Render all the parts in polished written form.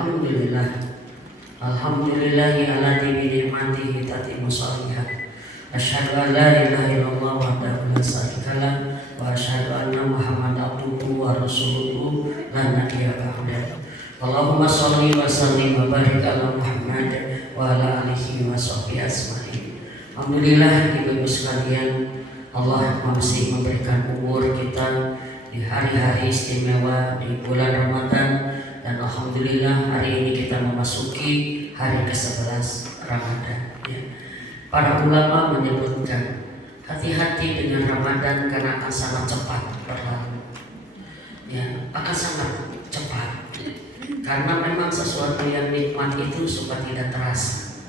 Alhamdulillah. Alhamdulillahi ala bi ni'matihi tatimmu shalihat. Asyhadu an la ilaha illallah wahdahu la syarika lah wa asyhadu anna Muhammadan abduhu wa rasuluhu la nabiyya ba'dahu. Allahumma shalli wa sallim wa barik ala Muhammad wa ala alihi wa sahbihi ajmain. Alhamdulillah ibu-ibu sekalian, Allah masih memberikan umur kita di hari-hari istimewa di bulan Ramadan, dan alhamdulillah hari ini kita memasuki hari ke-11 Ramadan ya. Para ulama menyebutkan hati-hati dengan Ramadan karena akan sangat cepat berlalu ya, akan sangat cepat karena memang sesuatu yang nikmat itu suka tidak terasa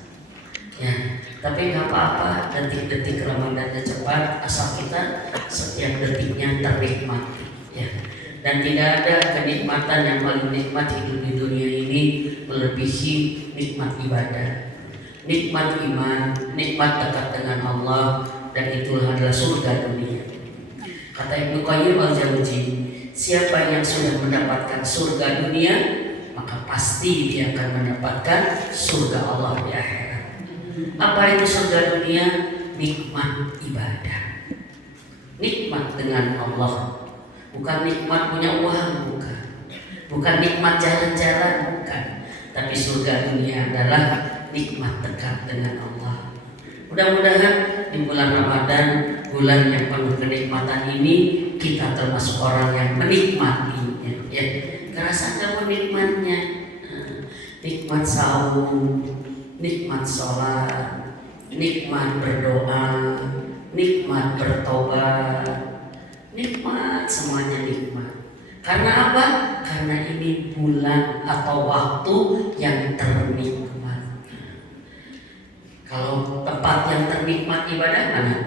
ya. Tapi nggak apa-apa, detik-detik Ramadannya cepat asal kita setiap detiknya ternikmati ya. Dan tidak ada kenikmatan yang paling nikmat hidup di dunia ini melebihi nikmat ibadah, nikmat iman, nikmat dekat dengan Allah, dan itulah adalah surga dunia. Kata Ibnu Qayyim al-Jauziyah, siapa yang sudah mendapatkan surga dunia, maka pasti dia akan mendapatkan surga Allah di akhirat. Apa itu surga dunia? Nikmat ibadah, nikmat dengan Allah. Bukan nikmat punya uang, bukan nikmat jalan-jalan, bukan. Tapi surga dunia adalah nikmat dekat dengan Allah. Mudah-mudahan di bulan Ramadan, bulan yang penuh kenikmatan ini, kita termasuk orang yang menikmatinya ya. Kerasa kamu nikmatnya, nikmat saum, nikmat sholat, nikmat berdoa, nikmat bertobat, nikmat, semuanya nikmat. Karena apa? Karena ini bulan atau waktu yang ternikmat. Kalau tempat yang ternikmat ibadah mana?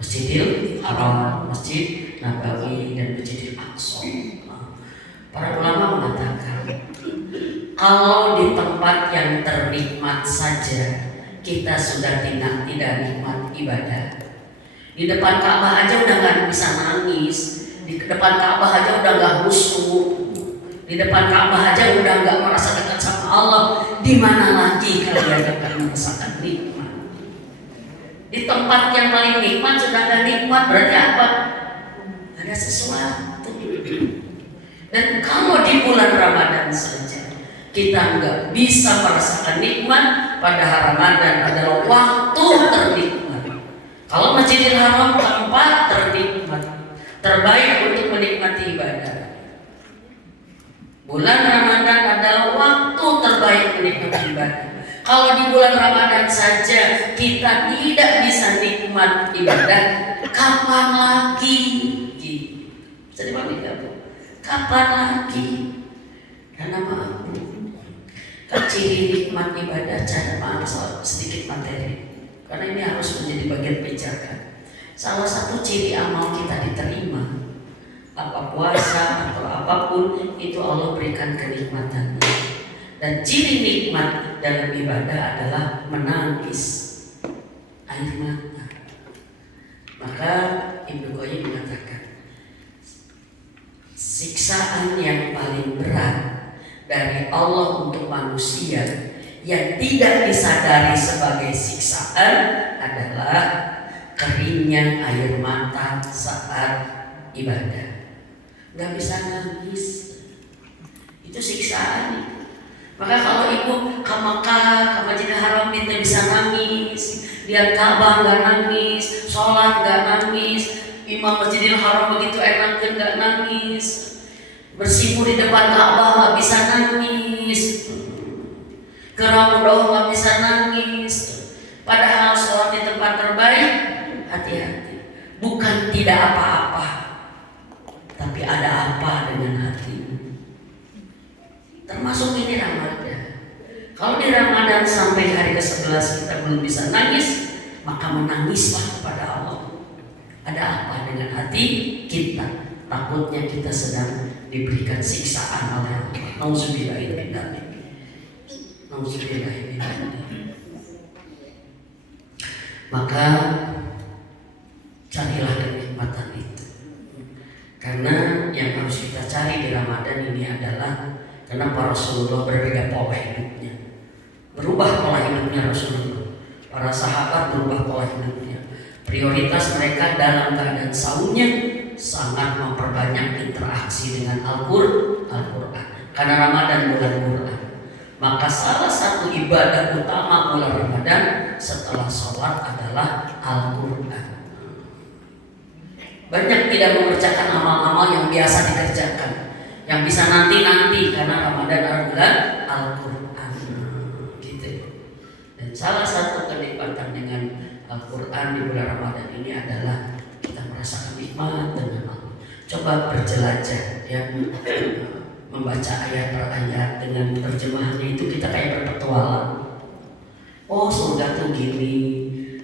Masjidil Haram, Masjid Nabawi, dan Masjidil Aqsa. Para ulama mengatakan, kalau di tempat yang ternikmat saja kita sudah tidak nikmat ibadah, di depan Ka'bah aja udah nggak bisa nangis, di depan Ka'bah aja udah nggak khusyuk, di depan Ka'bah aja udah nggak merasa dekat sama Allah. Di mana lagi kalian akan merasakan nikmat? Di tempat yang paling nikmat sudah ada nikmat, berarti apa? Ada sesuatu. Dan kalau di bulan Ramadan saja kita nggak bisa merasakan nikmat, pada Ramadan adalah waktu ternikmat. Kalau Masjidil Haram tempat ternikmat, terbaik untuk menikmati ibadah. Bulan Ramadan adalah waktu terbaik menikmati ibadah. Kalau di bulan Ramadan saja kita tidak bisa nikmat ibadah, kapan lagi? Bisa dipahami nggak, Bu? Kapan lagi? Karena maaf, ciri nikmat ibadah, cara maaf sedikit materi. Karena ini harus menjadi bagian pijakan. Salah satu ciri amal kita diterima, apa puasa atau apapun, itu Allah berikan kenikmatan. Dan ciri nikmat dalam ibadah adalah menangis air mata. Maka Ibnu Qayyim mengatakan, siksaan yang paling berat dari Allah untuk manusia yang tidak disadari sebagai siksaan adalah keringnya air mata saat ibadah. Gak bisa nangis, itu siksaan. Maka kalau ibu ke Mekah, ke Masjidil Haram, itu bisa nangis, lihat Ka'bah gak nangis, sholat gak nangis, imam Masjidil Haram begitu enak gak nangis, bersimpuh di depan Ka'bah gak bisa nangis, ke Raudhah nggak bisa nangis. Padahal sholat di tempat terbaik, hati-hati. Bukan tidak apa-apa, tapi ada apa dengan hatimu. Termasuk ini Ramadan. Kalau di Ramadan sampai hari ke-11 kita belum bisa nangis, maka menangislah kepada Allah. Ada apa dengan hati kita? Takutnya kita sedang diberikan siksaan oleh Allah. Nauzubillahi. Maka carilah kenikmatan itu. Karena yang harus kita cari di Ramadan ini adalah Kenapa Rasulullah berbeda pola hidupnya? Berubah pola hidupnya Rasulullah. Para sahabat berubah pola hidupnya. Prioritas mereka dalam keadaan saumnya sangat memperbanyak interaksi dengan Al-Quran. Karena Ramadan bulan Quran. Maka salah satu ibadah utama bulan Ramadan setelah sholat adalah Al-Quran. Banyak tidak mengerjakan amal-amal yang biasa dikerjakan, yang bisa nanti-nanti karena Ramadan adalah bulan Al-Quran. Gitu. Dan salah satu kenikmatan dengan Al-Quran di bulan Ramadan ini adalah kita merasakan nikmat dengan Allah. Coba berjelajah ya, membaca ayat per ayat dengan terjemahannya itu kita kayak berpetualang. Oh surga tuh gini,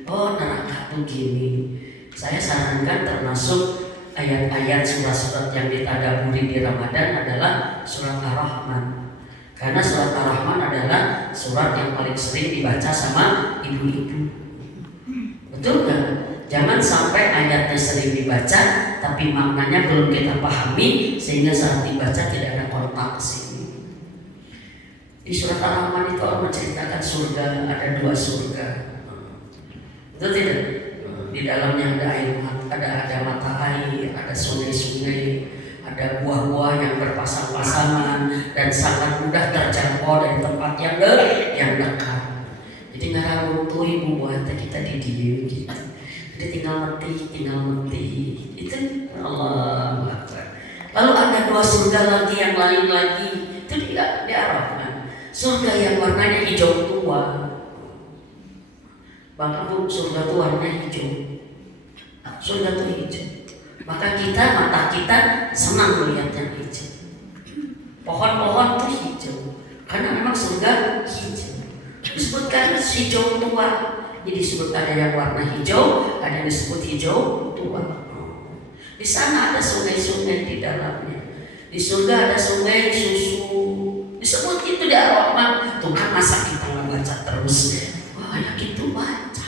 oh neraka tuh gini. Saya sarankan termasuk ayat-ayat surat-surat yang ditadaburi di Ramadan adalah surat Ar-Rahman. Karena surat Ar-Rahman adalah surat yang paling sering dibaca sama ibu-ibu. Betul kan? Jangan sampai ayatnya sering dibaca tapi maknanya belum kita pahami sehingga saat dibaca tidak ada kontak ke sini. Di surat Ar-Rahman itu Allah menceritakan surga, ada 2 surga. Betul tidak? Di dalamnya ada air, ada mata air, ada sungai-sungai, ada buah-buah yang berpasang-pasangan dan sangat mudah terjangkau dari tempat yang dekat. Jadi nggak harus tuh ibu buat kita di dia gitu. Jadi tinggal mati. Itu Allah. Lalu ada 2 surga lagi yang lain lagi. Itu tidak diarahkan. Surga yang warnanya hijau tua. Bahkan surga itu warna hijau. Surga itu hijau. Maka mata kita senang melihat yang hijau. Pohon-pohon itu hijau. Karena memang surga hijau. Disebutkan hijau tua. Jadi disebut ada yang warna hijau, ada yang disebut hijau tua. Di sana ada sungai-sungai di dalamnya. Di surga ada sungai susu. Disebut itu di Ar-Rahman. Tuh kan masa kita membaca terus. Wah ya gitu baca.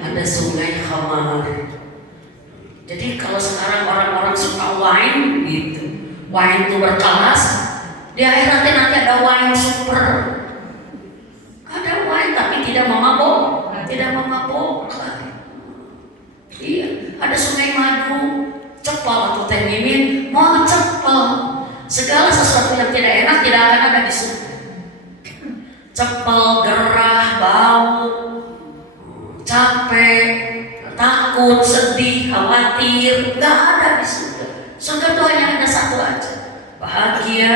Ada sungai Khamar. Jadi kalau sekarang orang-orang suka wine gitu, wine itu berkelas, di akhirat nanti ada wine super. Ada wine tapi tidak memabukkan. Iya, ada sungai madu, cepal atau teh mimin, mau cepal. Segala sesuatu yang tidak enak tidak akan ada di surga. Cepal, gerah, bau, capek, takut, sedih, khawatir, nggak ada di surga. Surga itu hanya ada satu aja, bahagia.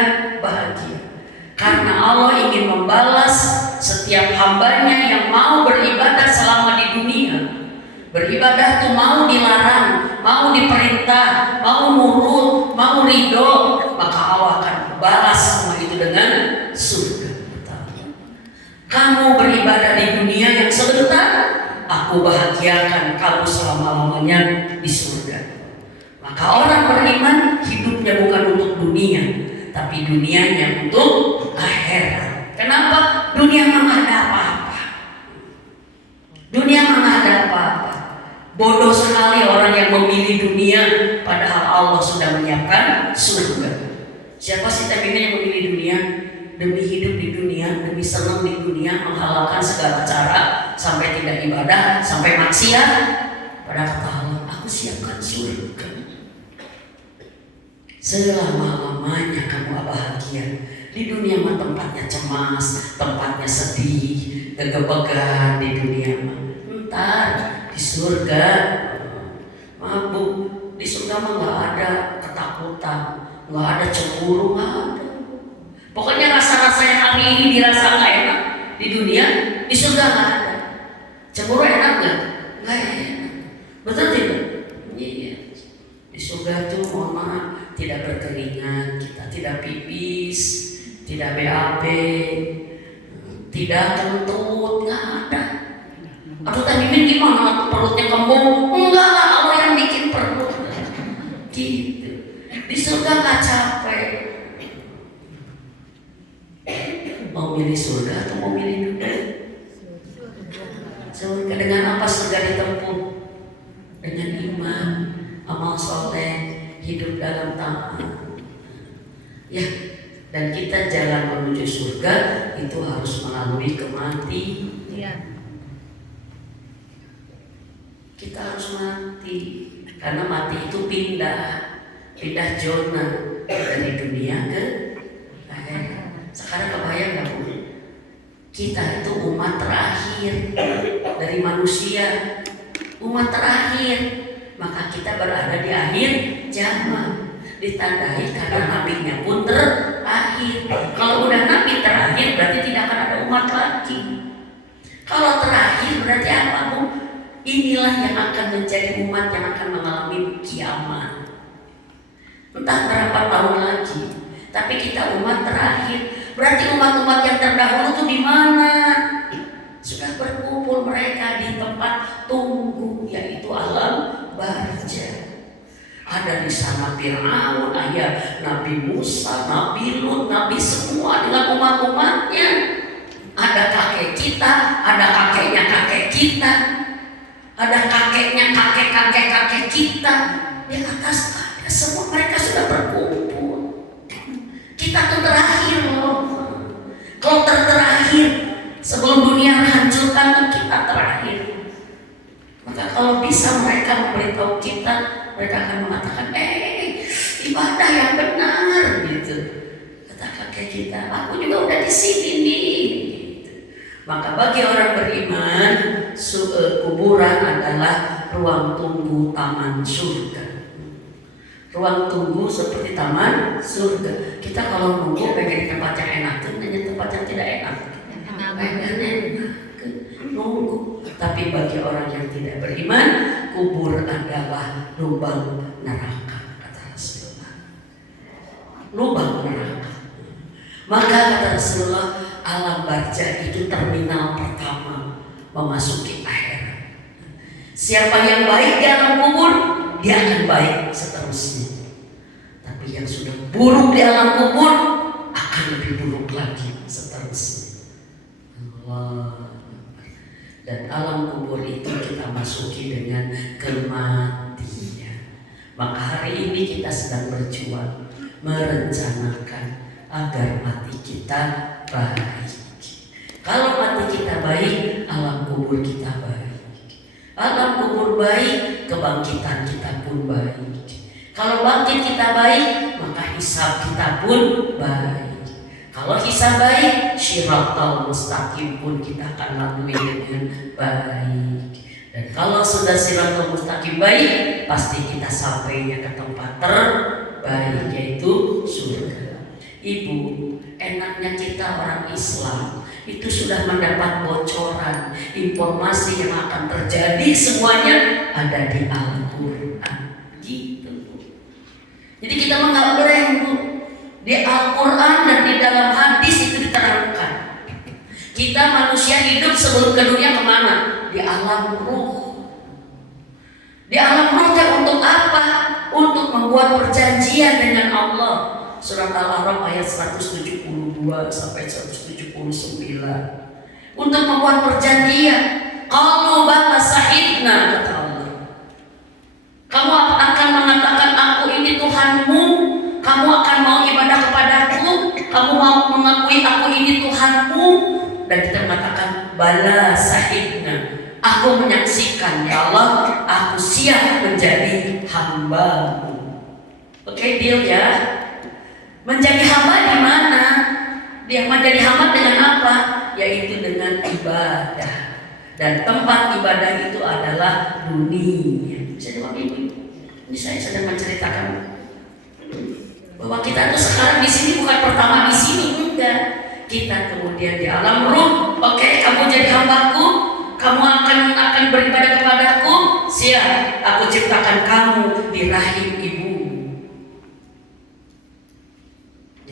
Karena Allah ingin membalas setiap hambanya yang mau beribadah selama di dunia. Beribadah itu mau dilarang, mau diperintah, mau nurut, mau ridho, maka Allah akan balas semua itu dengan surga. Kamu beribadah di dunia yang sebentar, aku bahagiakan kamu selama-lamanya di surga. Maka orang beriman hidupnya bukan untuk dunia, tapi dunianya untuk akhirat. Kenapa? Dunia memang ada apa-apa. Bodoh sekali orang yang memilih dunia, padahal Allah sudah menyiapkan surga. Siapa sih yang memilih dunia? Demi hidup di dunia, demi senang di dunia, menghalalkan segala cara sampai tidak ibadah, sampai maksiat. Pada kata Allah, aku siapkan surga. Selama-lamanya kamu bahagia. Di dunia mah tempatnya cemas, tempatnya sedih, gegebegan di dunia mah. Ntar di surga mabuk. Di surga mah nggak ada ketakutan, nggak ada cemburu, nggak ada. Pokoknya rasa-rasa yang hari ini dirasa nggak enak di dunia, di surga nggak ada. Cemburu enak nggak? Nggak enak. Betul tidak? Iya. Di surga itu mohon maaf tidak berkeringat, kita tidak pipis, tidak BAB, tidak kentut, nggak ada. Aduh tadi Mimin gimana? Perutnya kembung? Enggak lah, Allah yang bikin perut. Gitu. Di surga nggak capek. Mau milih surga atau mau milih dunia? Surga dengan apa surga ditempuh? Dengan iman, amal soleh, hidup dalam taat. Ya, dan kita jalan menuju surga itu harus melalui kematian. Iya. Kita harus mati, karena mati itu pindah zona dari dunia ke akhirat. Sekarang kebayang nggak Bu? Kita itu umat terakhir dari manusia, umat terakhir, maka kita berada di akhir zaman, ditandai karena nabinya pun terakhir. Kalau udah nabi terakhir berarti tidak akan ada umat lagi. Kalau terakhir berarti apa Bu? Inilah yang akan menjadi umat yang akan mengalami kiamat. Entah berapa tahun lagi, tapi kita umat terakhir. Berarti umat-umat yang terdahulu itu di mana? Sudah berkumpul mereka di tempat tunggu, yaitu alam barzah. Ada di sana Fir'aun, ayah Nabi Musa, Nabi Lut, Nabi semua dengan umat-umatnya. Ada kakek kita, ada kakeknya kakek kita, ada kakeknya kakek kita. Di atas ada semua mereka sudah berkumpul. Kita tuh terakhir loh. Kalau terakhir sebelum dunia hancurkan kita terakhir. Maka kalau bisa mereka memberitahu kita, mereka akan mengatakan, ibadah yang benar gitu. Kata kakek kita, aku juga udah di sini nih. Gitu. Maka bagi orang beriman, kuburan adalah ruang tunggu taman surga. Ruang tunggu seperti taman surga. Kita kalau nunggu pengen di tempat yang enak, hanya tempat yang tidak enak. Nunggu. Tapi bagi orang yang tidak beriman, kubur adalah lubang neraka, kata Rasulullah. Lubang neraka. Maka kata Rasulullah, alam barzah itu terminal pertama memasuki akhirat. Siapa yang baik di alam kubur, dia akan baik seterusnya. Tapi yang sudah buruk di alam kubur akan lebih buruk lagi seterusnya. Allah. Dan alam kubur itu kita masuki dengan kematian. Maka hari ini kita sedang berjuang merencanakan agar mati kita baik. Kalau mati kita baik, alam kubur kita baik. Alam kubur baik, kebangkitan kita pun baik. Kalau bangkit kita baik, maka hisab kita pun baik. Kalau hisab baik, syiratal mustaqim pun kita akan lalui dengan baik. Dan kalau sudah syiratal mustaqim baik, pasti kita sampainya ke tempat terbaik, yaitu surga. Ibu, enaknya kita orang Islam itu sudah mendapat bocoran informasi yang akan terjadi, semuanya ada di Al-Quran. Gitu. Jadi kita nggak blank Bu. Di Al-Quran dan di dalam hadis itu diterangkan. Kita manusia hidup sebelum ke dunia kemana? Di alam ruh. Di alam ruh untuk apa? Untuk membuat perjanjian dengan Allah. Surat Al-A'raf ayat 172 sampai 179. Untuk membuat perjanjian. Qalu bala sahibna, kata Allah. Kamu akan mengatakan aku ini Tuhanmu, kamu akan mau ibadah kepadaku, kamu mau mengakui aku ini Tuhanmu. Dan kita mengatakan bala sahibna, aku menyaksikan ya Allah, aku siap menjadi hambamu. Oke, deal ya. Menjadi hamba di mana? Dia menjadi hamba dengan apa? Yaitu dengan ibadah. Dan tempat ibadah itu adalah dunia. Bisa jawab Ibu? Ini saya sedang menceritakan bahwa kita tuh sekarang di sini bukan pertama di sini, enggak. Kita kemudian di alam ruh. Oke, kamu jadi hambaku, kamu akan beribadah kepadaku. Siap, aku ciptakan kamu di rahim ibu.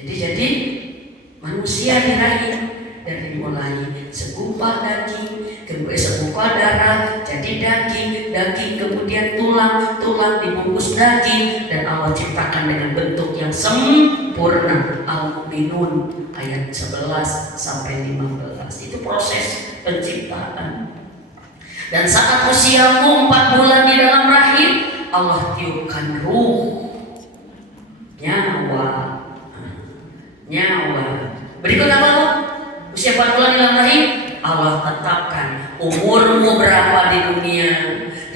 Jadi manusia di rahim dari mulai segumpal daging, kemudian segumpal darah, jadi daging kemudian tulang dibungkus daging, dan Allah ciptakan dengan bentuk yang sempurna. Al-Mu'minun ayat 11 sampai 15. Itu proses penciptaan. Dan saat usiamu 4 bulan di dalam rahim, Allah tiupkan ruh, nyawa. nyawa. Berikut apa lo? Usia 4 bulan dalam rahim, Allah tetapkan umurmu berapa di dunia,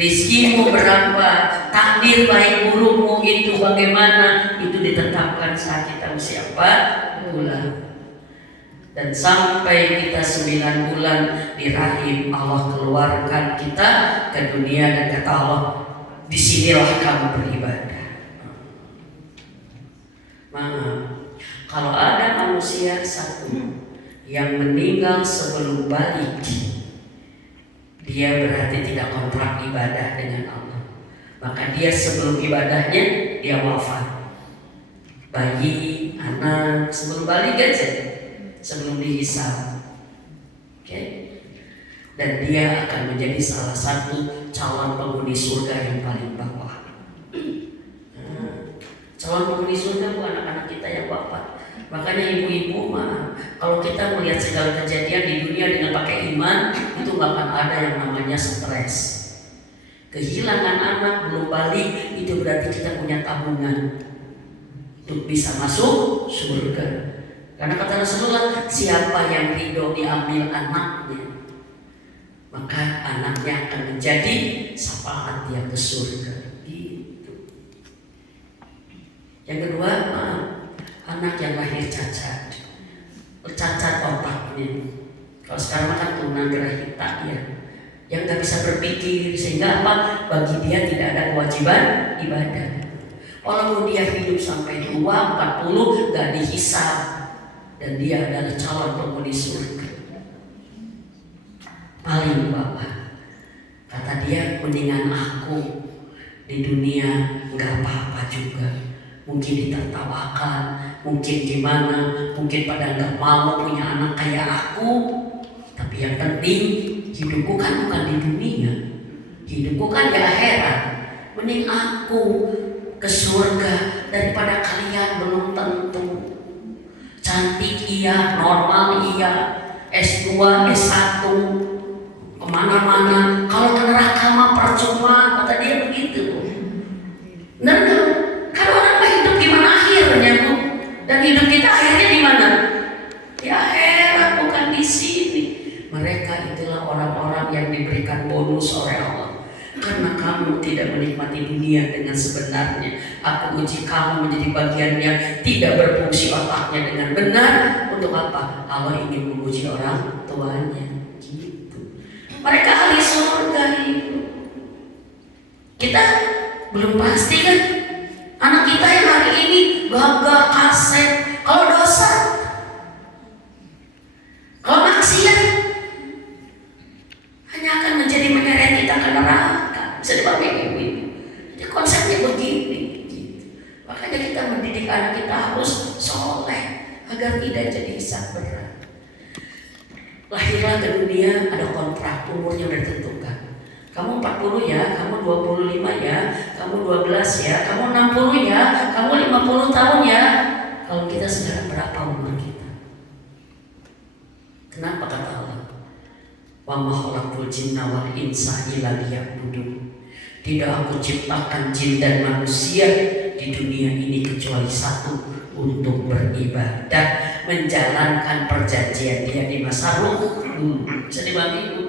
rizkimu berapa, takdir baik burukmu itu bagaimana, itu ditetapkan saat kita usia 4 bulan. Dan sampai kita 9 bulan di rahim, Allah keluarkan kita ke dunia dan kata Allah, disinilah kamu beribadah. Maaf, kalau ada manusia satu yang meninggal sebelum balik, dia berarti tidak kontrak ibadah dengan Allah. Maka dia sebelum ibadahnya dia wafat. Bayi, anak sebelum balik aja, sebelum dihisab. Oke? Dan dia akan menjadi salah satu calon penghuni surga yang paling bawah. Calon penghuni surga bukan anak-anak kita yang wafat. Makanya ibu-ibu mah, kalau kita melihat segala kejadian di dunia dengan pakai iman, itu nggak akan ada yang namanya stres. Kehilangan anak belum balik, itu berarti kita punya tabungan untuk bisa masuk surga. Karena kata Rasulullah, siapa yang ridho diambil anaknya, maka anaknya akan menjadi syafaat dia ke surga. Gitu. Yang kedua, anak yang lahir cacat otaknya. Kalau sekarang makan tunagrahita ya, yang nggak bisa berpikir, sehingga apa? Bagi dia tidak ada kewajiban ibadah. Walaupun dia hidup sampai 40 nggak dihisab, dan dia adalah calon penghuni surga paling bawah. Kata dia, mendingan aku di dunia nggak apa-apa juga. Mungkin ditertawakan, mungkin gimana, mungkin pada nggak mau punya anak kayak aku. Tapi yang penting hidupku kan bukan di dunia, hidupku kan di akhirat. Mending aku ke surga daripada kalian belum tentu. Cantik iya, normal iya, S2, S1, kemana-mana. Kalau ke neraka mah percuma, kata dia begitu. Benar nggak? Kan orang mah hidup gimana akhirnya, Bu? Dan hidup kita akhirnya di mana? Di akhirat, bukan di sini. Mereka itulah orang-orang yang diberikan bonus oleh Allah. Karena kamu tidak menikmati dunia dengan sebenarnya, aku uji kamu menjadi bagian yang tidak berfungsi otaknya dengan benar. Untuk apa? Allah ingin menguji orang tuanya. Gitu. Mereka ahli surga itu. Kita belum pasti kan. Anak kita yang hari ini gagal kaset, kalau dosa, kalau maksiat, hanya akan menjadi menyeret kita ke neraka. Bisa dipahami ini. Jadi konsepnya begini. Gitu. Makanya kita mendidik anak kita harus soleh agar tidak jadi hisab berat. Lahirlah ke dunia ada kontrak, umurnya udah ditentukan. Kamu 40 ya, kamu 25 ya, kamu 12 ya, kamu 60 ya, kamu 50 tahun ya. Kalau kita sekarang berapa umur kita? Kenapa kata Allah? Wa ma khalaqtul jinna wal insa illa liya'budun. Tidak aku ciptakan jin dan manusia di dunia ini kecuali satu, untuk beribadah, menjalankan perjanjian dia di masa ruh. Bisa dipahami Bu?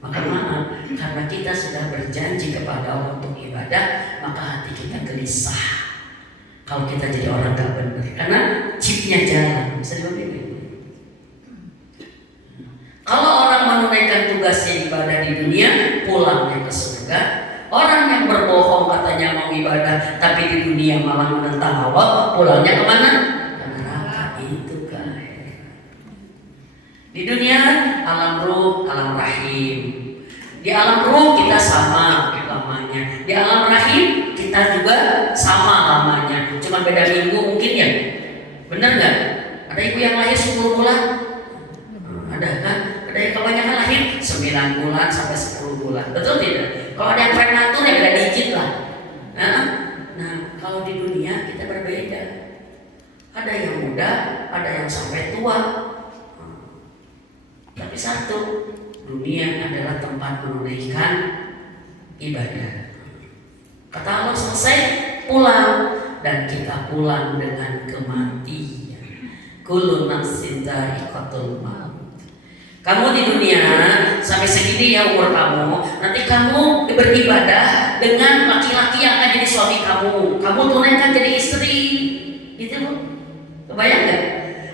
Maka maaf, karena kita sudah berjanji kepada Allah untuk ibadah, maka hati kita gelisah kalau kita jadi orang gak benar, karena chipnya jalan. Bisa dipahami? Kalau orang menunaikan tugasnya ibadah di dunia, pulangnya ke surga. Orang yang berbohong katanya mau ibadah, tapi di dunia malah menentang Allah, pulangnya kemana? Ke neraka. Itu kan. Di dunia alam ruh, alam rahim. Di alam ruh kita sama lamanya. Di alam rahim kita juga sama lamanya. Cuma beda minggu mungkin ya. Benar nggak? Ada ibu yang lahir 10 bulan? Ada kan? Ada yang kebanyakan lahir 9 bulan sampai 10 bulan. Betul tidak? Kalau ada yang prematur ya beda dikit lah. Nah, kalau di dunia kita berbeda. Ada yang muda, ada yang sampai tua. Tapi satu, dunia adalah tempat menunaikan ibadah. Kata Allah selesai pulang. dan kita pulang dengan kematian. Kullu nafsin dha'iqatul maut. Kamu di dunia sampai segini ya umur kamu, nanti kamu beribadah dengan laki-laki yang akan jadi suami kamu. Kamu tunaikan jadi istri, gitu loh. Kebayang gak?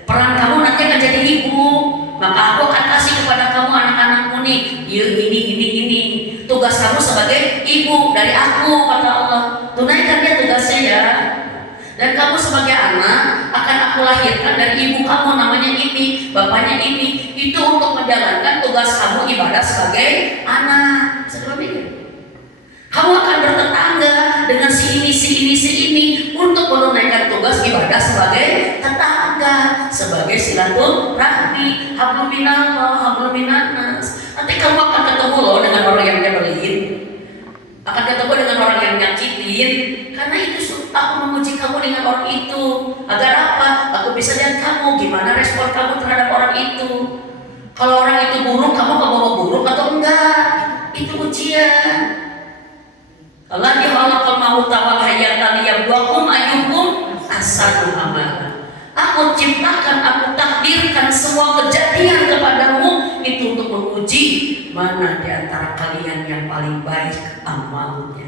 Peran kamu nanti akan jadi ibu. Maka aku akan kasih kepada kamu anak-anakmu nih, ini. Tugas kamu sebagai ibu dari aku, kata Allah. Tunaikan dia tugasnya ya. Dan kamu sebagai anak akan aku lahirkan dari ibu kamu, namanya ini, bapaknya ini. Itu untuk menjalankan tugas kamu ibadah sebagai anak. Kamu akan bertetangga dengan si ini untuk menunaikan tugas ibadah sebagai tetangga, sebagai silaturahmi, hablum minallah, hablum minannas. Nanti kamu akan ketemu loh dengan orang yang nyebelin, akan ketemu dengan orang yang nyakitin. Karena itu aku memuji kamu dengan orang itu. Agar apa? Aku bisa lihat kamu gimana respon kamu terhadap orang itu. Kalau orang itu buruk, kamu kebawa buruk atau enggak? Itu ujian. Allah khalaqal mauta wal hayata liyabluwakum ayyukum ahsanu amala. Aku ciptakan, aku takdirkan semua kejadian kepadamu itu untuk menguji mana di antara kalian yang paling baik amalnya.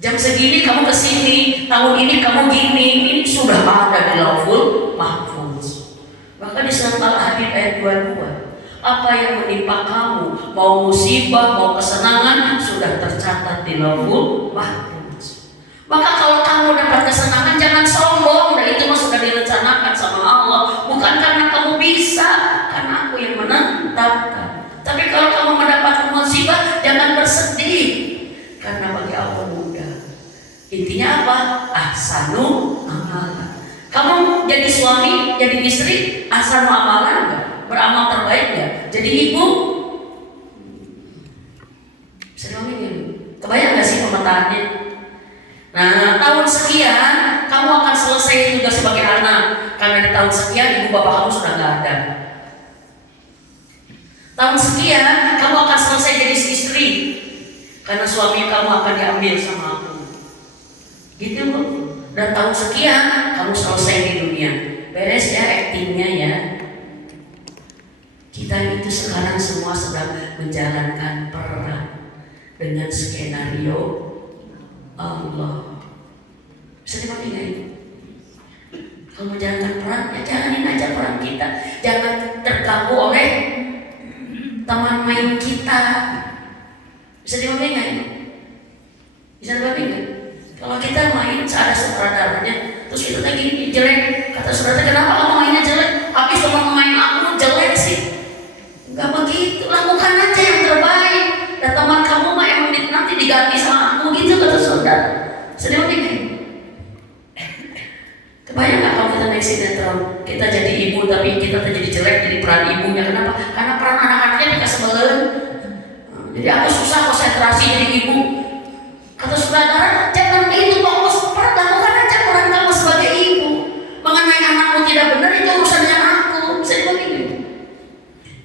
Jam segini kamu kesini, tahun ini kamu gini, ini sudah ada di Lauhul Mahfuz. Bahkan di surat Al-Hadid ayat 22, apa yang menimpa kamu, mau musibah, mau kesenangan, sudah tercatat di Lauhul Mahfuz. Maka kalau kamu dapat kesenangan, jangan sombong, dan itu sudah direncanakan sama Allah. Bukan karena kamu bisa, karena aku yang menetapkan. Tapi kalau kamu mendapat musibah, jangan bersedih, karena bagi Allah mudah. Intinya apa? Ahsanu amalan. Kamu jadi suami, jadi istri, ahsanu amalan enggak? Beramal terbaik enggak? Jadi ibu, kebayang enggak sih pemetaannya? Nah, tahun sekian kamu akan selesai tugas sebagai anak, karena di tahun sekian ibu bapak kamu sudah enggak ada. Tahun sekian kamu akan selesai jadi istri, karena suami kamu akan diambil sama aku. Gitu loh. Dan tahun sekian kamu selesai di dunia. Beres ya aktingnya ya. Kita itu sekarang semua sedang menjalankan peran dengan skenario Allah. Bisa dipakai nggak ini? Kalau menjalankan peran, ya jalanin aja peran kita. Jangan terganggu oleh teman main kita. Bisa dipakai nggak ini? Bisa dipakai nggak? Kalau kita main ada sutradaranya, terus kita lagi jelek, kata sutradara, kenapa kamu mainnya jelek? Habis teman main aku jelek sih. Enggak begitu, lakukan aja yang terbaik. Dan teman kamu mah yang nanti diganti sama aku gitu, kata saudara. Sedih ini. Kebayang nggak kalau kita naik sinetron, kita jadi ibu tapi kita jadi jelek jadi peran ibunya. Kenapa? Karena peran anak-anaknya dikasih sebelen. Jadi aku susah konsentrasi jadi ibu. Kata saudara, jangan itu fokus, lakukan aja peran kamu sebagai ibu. Mengenai anakmu tidak benar itu urusannya aku. Bisa dipakai.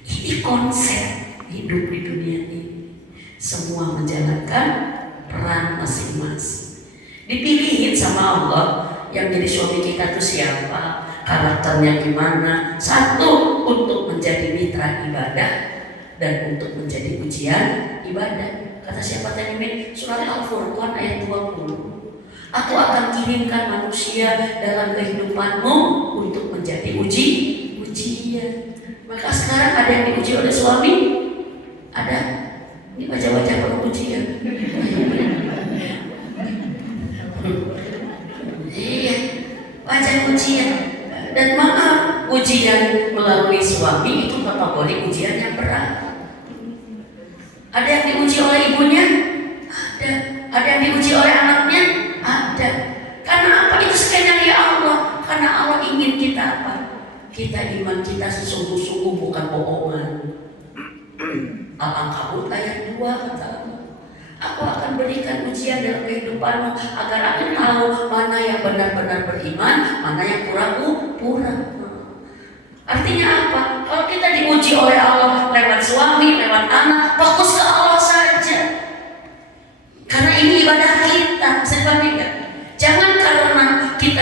Ini konsep hidup di dunia ini. Semua menjalankan peran masing-masing. Dipilihin sama Allah yang jadi suami kita itu siapa, karakternya gimana. Satu, untuk menjadi mitra ibadah dan untuk menjadi ujian ibadah. Kata siapa tadi? Surah Al-Furqan ayat 20. Aku akan kirimkan manusia dalam kehidupanmu untuk menjadi ujian. Maka sekarang ada yang diuji oleh suami? Ada? Ini wajah-wajah penuh ujian. Iya, wajah ujian. Dan maaf, ujian melalui suami itu kategori ujian yang berat. Ada yang diuji oleh ibunya? Ada. Ada yang diuji oleh anaknya? Ada. Karena apa? Itu skenario Allah. Karena Allah ingin kita apa? Kita iman kita sesungguh-sungguh, bukan bohongan. Al-Ankabut ayat 2 kata Allah, aku akan berikan ujian dalam kehidupanmu agar aku tahu mana yang benar-benar beriman, mana yang pura-pura. Artinya apa? Kalau kita diuji oleh Allah lewat suami, lewat anak, fokus ke Allah saja. Karena ini ibadah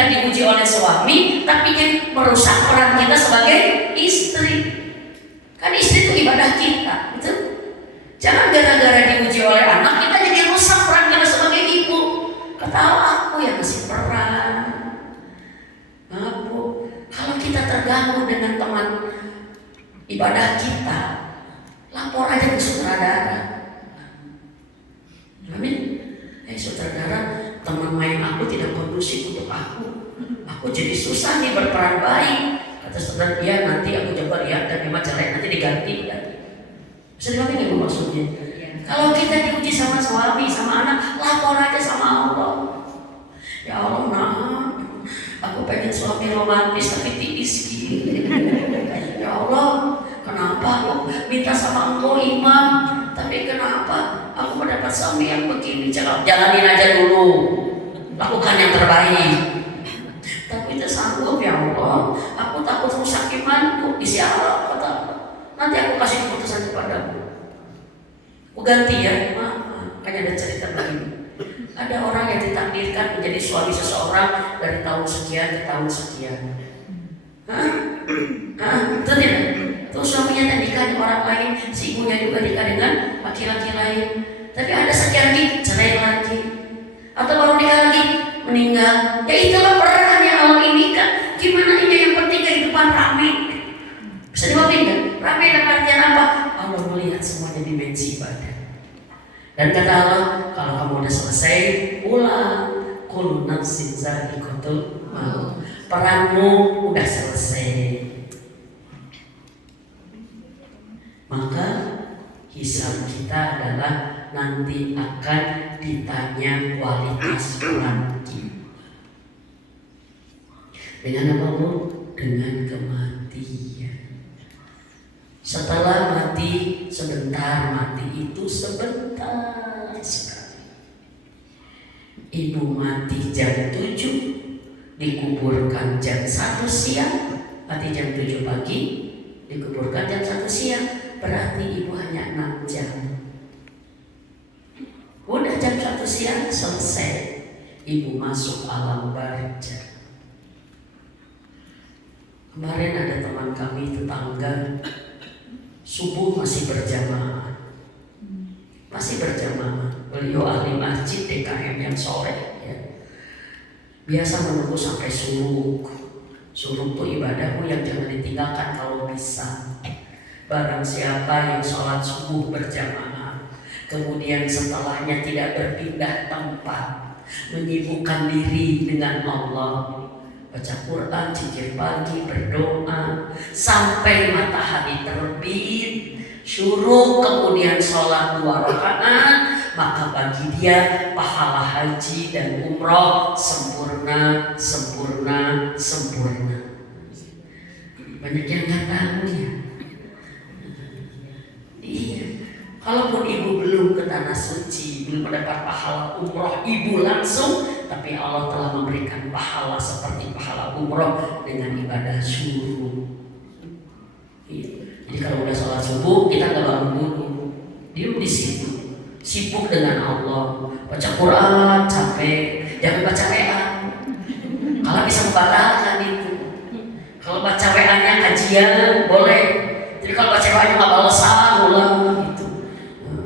kita diuji oleh suami, tapi kan merusak peran kita sebagai istri. Kan istri itu ibadah kita, betul? Jangan gara-gara diuji oleh anak kita jadi rusak peran kita sebagai ibu. Kata Allah, aku yang kasih peran. Bu, kalau kita terganggu dengan teman ibadah kita, lapor aja ke sutradara. Amin. Sutradara, teman main aku tidak kondusif untuk aku. Aku jadi susah nih berperan baik. Kata sutradara, iya nanti aku coba lihat dan memang jelek nanti diganti. Bisa dipahami nggak maksudnya? Kalau kita diuji sama suami, sama anak, lapor aja sama Allah. Ya Allah, nah, aku pengen suami romantis tapi tipis gini. Ya Allah, kenapa aku minta sama Engkau imam, tapi kenapa aku mendapat suami yang begini? Jalanin aja dulu, lakukan yang terbaik. Tapi itu sanggup ya Allah, aku takut rusak imanku. Isi Allah, kata Allah. Nanti aku kasih keputusan kepadamu. Aku ganti ya, makanya ada cerita begini. Ada orang yang ditakdirkan menjadi suami seseorang dari tahun sekian ke tahun sekian. Betul tidak? Terus suaminya nikah dengan orang lain, si ibunya juga nikah dengan laki-laki lain. Tapi ada sekian lagi, cerai lagi. Atau baru nikah lagi, meninggal. Ya itulah peran yang Allah ini kan. Gimana ini yang penting kehidupan rame. Bisa dipahami kan? Rame dalam artian apa? Allah melihat semuanya dimensi ibadah. Dan kata Allah, kalau kamu udah selesai, pulang. Kullu nafsin za'iqatul maut. Peranmu udah selesai. Maka hisab kita adalah nanti akan ditanya kualitas peran kita. Dengan apa Bu? Dengan kematian. Setelah mati sebentar, mati itu sebentar sekali. Ibu mati jam 7, dikuburkan jam 1 siang, mati jam 7 pagi, dikuburkan jam 1 siang, berarti ibu hanya 6 jam. Udah jam 1 siang selesai, ibu masuk alam barzah. Kemarin ada teman kami tetangga, subuh masih berjamaah. Masih berjamaah. Beliau ahli masjid DKM yang sore ya. Biasa menunggu sampai suruh. Suruh itu ibadahmu yang jangan ditinggalkan kalau bisa. Barang siapa yang sholat subuh berjamaah, kemudian setelahnya tidak berpindah tempat, menyibukkan diri dengan Allah, baca Quran, zikir pagi, berdoa sampai matahari terbit, syuruk, kemudian sholat 2 rakaat, maka bagi dia pahala haji dan umroh sempurna, sempurna, sempurna. Banyak yang nggak tahu ya. Iya. Kalaupun ibu belum ke tanah suci, belum mendapat pahala umroh ibu langsung, tapi Allah telah memberikan pahala seperti pahala umroh dengan ibadah syuruk. Iya. Jadi kalau udah sholat subuh, kita nggak bangun dulu, diam di situ, sibuk dengan Allah, baca Quran, capek, jangan baca WA. Kalau bisa membatalkan itu. Kalau baca WA-nya kajian boleh. Jadi kalau baca WA-nya nggak balasan, ulang gitu.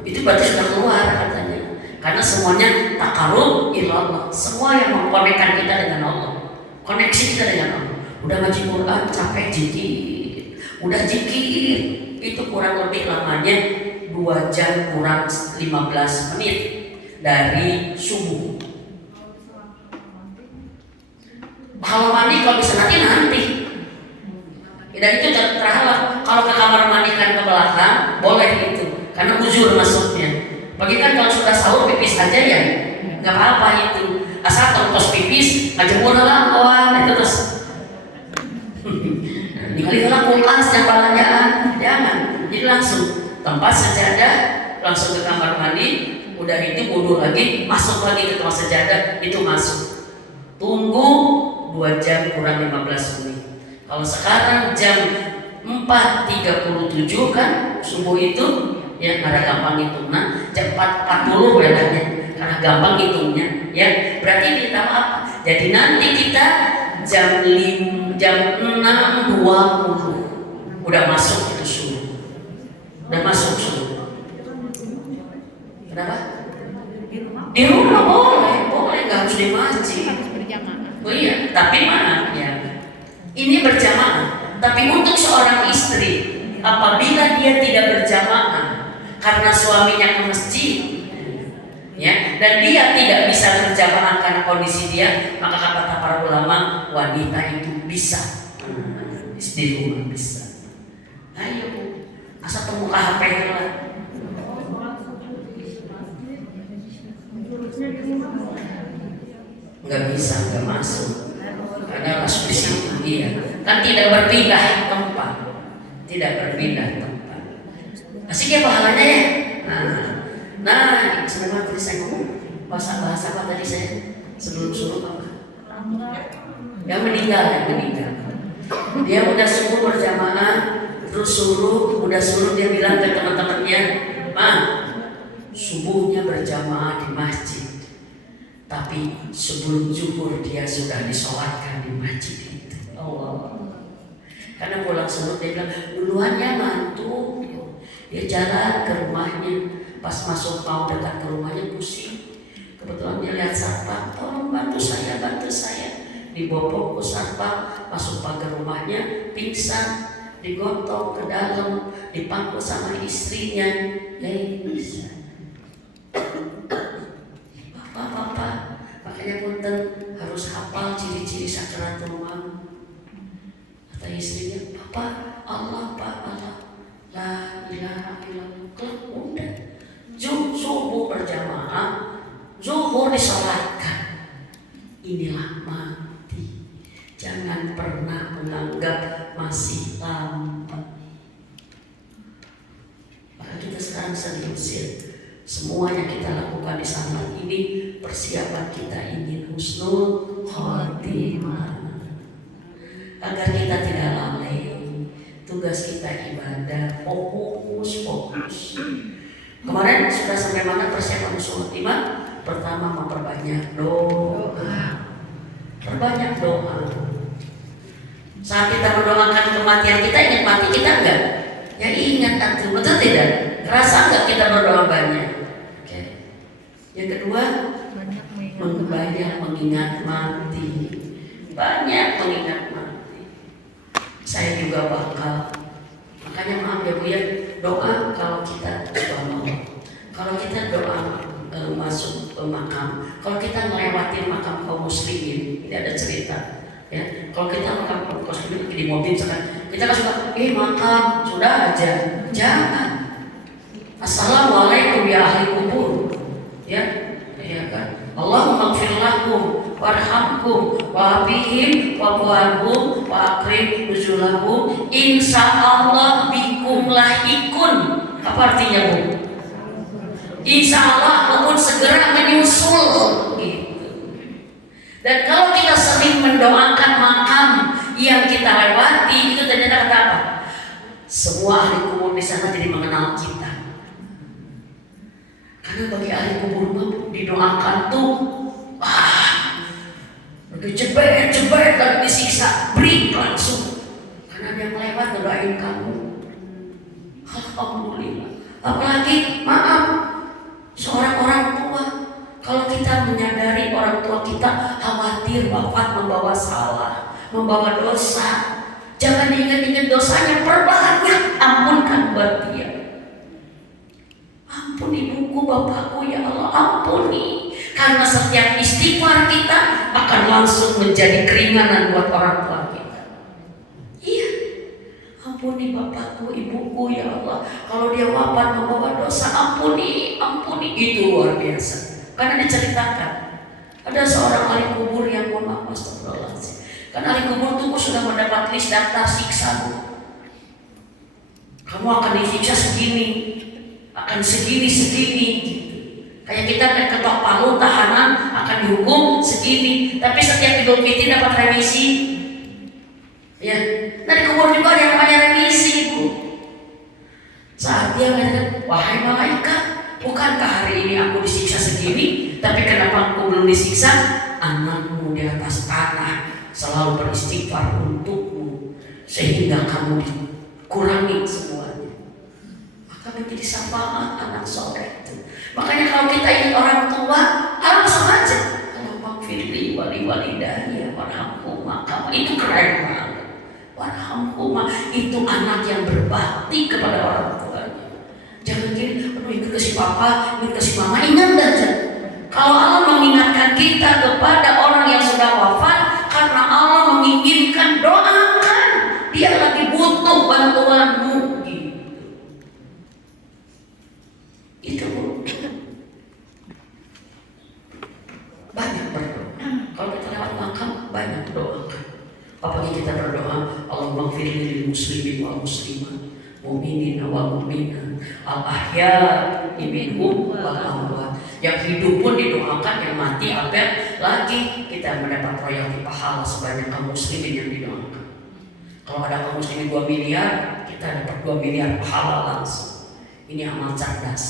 Itu berarti sudah keluar katanya. Karena semuanya takarub ilallah. Semua yang mengkonekkan kita dengan Allah, koneksi kita dengan Allah. Udah ngaji Quran, capek zikir. Udah zikir, itu kurang lebih lamanya 2 jam kurang 15 menit dari subuh. Kalau mandi kalau bisa nanti. Dan itu terhalang. Kalau ke kamar mandi kan ke belakang, boleh itu. Karena uzur masuknya. Bagi kan kalau sudah sahur pipis aja ya, nggak apa-apa itu. Asal terus pipis, ngajemur lah kawan, itu terus. Dikali-kali kulkas yang balanjaan, jangan. Jadi langsung tempat sajadah, langsung ke kamar mandi, udah itu wudu lagi, masuk lagi ke tempat sajadah, itu masuk. Tunggu 2 jam kurang 15 menit. Kalau sekarang jam 4.37 kan subuh itu, ya karena gampang hitungnya, jam 4.40 bedanya, karena gampang hitungnya, ya berarti ditambah apa? Jadi nanti kita jam 6.20 udah masuk itu subuh. Udah masuk subuh. Kenapa? Di rumah boleh nggak harus di masjid. Oh iya, tapi mana ya? Ini berjamaah. Tapi untuk seorang istri, apabila dia tidak berjamaah karena suaminya ke masjid, ya, dan dia tidak bisa berjamaah karena kondisi dia, maka kata para ulama, wanita itu bisa di rumah bisa. Ayo, asal temu HP lah. Nggak bisa, nggak masuk. Karena masuk di situ dia kan tidak berpindah tempat, asik ya pahalanya ya. Nah, sebenarnya tadi saya ngomong bahasa apa tadi saya sebelum suruh apa? Yang meninggal. Dia udah suruh berjamaah, terus udah suruh dia bilang ke teman-temannya, subuhnya berjamaah di masjid. Tapi sebelum zuhur dia sudah disolatkan di masjid itu. Allah. Karena pulang subuh dia bilang duluannya mantu. Dia jalan ke rumahnya. Pas masuk mau dekat ke rumahnya pusing. Kebetulan dia lihat satpam, tolong bantu saya. Dibopong ke satpam, masuk pagar rumahnya, pingsan, digotong ke dalam, dipangku sama istrinya. Bisa. Bapak, makanya punten harus hafal ciri-ciri sakaratul maut. Kata istrinya, Bapak, Allah, la ilaha illallah. Udah, subuh berjamaah, zuhur disolatkan. Inilah mati. Jangan pernah menganggap masih lambat. Maka kita sekarang seriusin. Semuanya kita lakukan di saat ini persiapan kita ingin husnul khotimah, agar kita tidak lalai. Tugas kita ibadah, fokus. Kemarin sudah sampai mana persiapan husnul khotimah? Pertama memperbanyak doa. Perbanyak doa. Saat kita mendoakan kematian kita, ingat mati kita enggak? Ya ingat antum, betul tidak? Kerasa enggak kita berdoa banyak? Yang kedua, banyak mengingat mati. Saya juga bakal. Makanya maaf ya Bu ya, doa kalau kita kalau kita doa masuk ke makam, kalau kita ngelewatin makam kaum muslimin, ini ada cerita. Ya, kalau kita makam kaum muslimin di mobil misalkan, kita kan suka, makam sudah aja, jangan. Assalamualaikum ya ahli kubur. Ya kan? Allahumma ighfir lahum warhamhum wa'afihim wa'fu'anhum wa'akrim nuzulahum insyaallah bikum lahikun. Apa artinya Bu? Insyaallah akan segera menyusul gitu. Dan kalau kita sering mendoakan makam yang kita lewati, itu ternyata kata apa? Semua ahli kubur di sana jadi mengenal kita. Karena bagi ahli kubur didoakan tuh, begitu cepet lagi disiksa, break langsung. Karena dia melewat ngedoain kamu. Alhamdulillah. Apalagi maaf, seorang orang tua, kalau kita menyadari orang tua kita khawatir wafat membawa salah, membawa dosa, jangan ingat-ingat dosanya, perbanyak, ampunkan buat dia. Ampuni ibuku, bapakku, ya Allah, ampuni. Karena setiap istighfar kita akan langsung menjadi keringanan buat orang tua kita. Iya, ampuni bapakku, ibuku, ya Allah. Kalau dia wafat membawa dosa, ampuni. Itu luar biasa. Karena diceritakan, ada seorang ahli kubur yang mohon maaf, astagfirullahaladzim. Karena ahli kubur itu sudah mendapat list daftar siksa. Kamu akan disiksa segini, akan segini. Kayak kita ketok palu tahanan akan dihukum segini, tapi setiap Idul Fitri dapat remisi. Ya, nah di kubur juga ada yang namanya remisi, Bu. Saat dia mengatakan, wahai malaikat, bukankah hari ini aku disiksa segini, tapi kenapa aku belum disiksa? anakmu di atas tanah selalu beristighfar untukmu sehingga kamu dikurangi semuanya, maka menjadi syafaat anak soleh itu. Makanya kalau kita ingin orang tua harus sengaja Allahumma firli wali walidayya warhamhuma, itu keren banget. Warhamhuma itu anak yang berbakti kepada orang tuanya. Jangan gini, aduh ingat kasih papa, ingat kasih mama, ingat aja. Kalau Allah mengingatkan kita kepada orang yang sudah wafat, karena Allah menginginkan doakan, dia lagi butuh bantuanmu gitu. Itu banyak berdoa. Kalau kita lewat makam banyak doakan. Apalagi kita berdoa, Allahumma ghfirli lil muslimin wal muslimat, mu'minin wal mu'minat, al ahya minhum wal amwat. Yang hidup pun didoakan, yang mati apa lagi kita mendapat royalti pahala sebanyak kaum muslimin yang didoakan. Kalau ada kaum muslimin 2 miliar, kita dapat 2 miliar pahala langsung. Ini amal cerdas.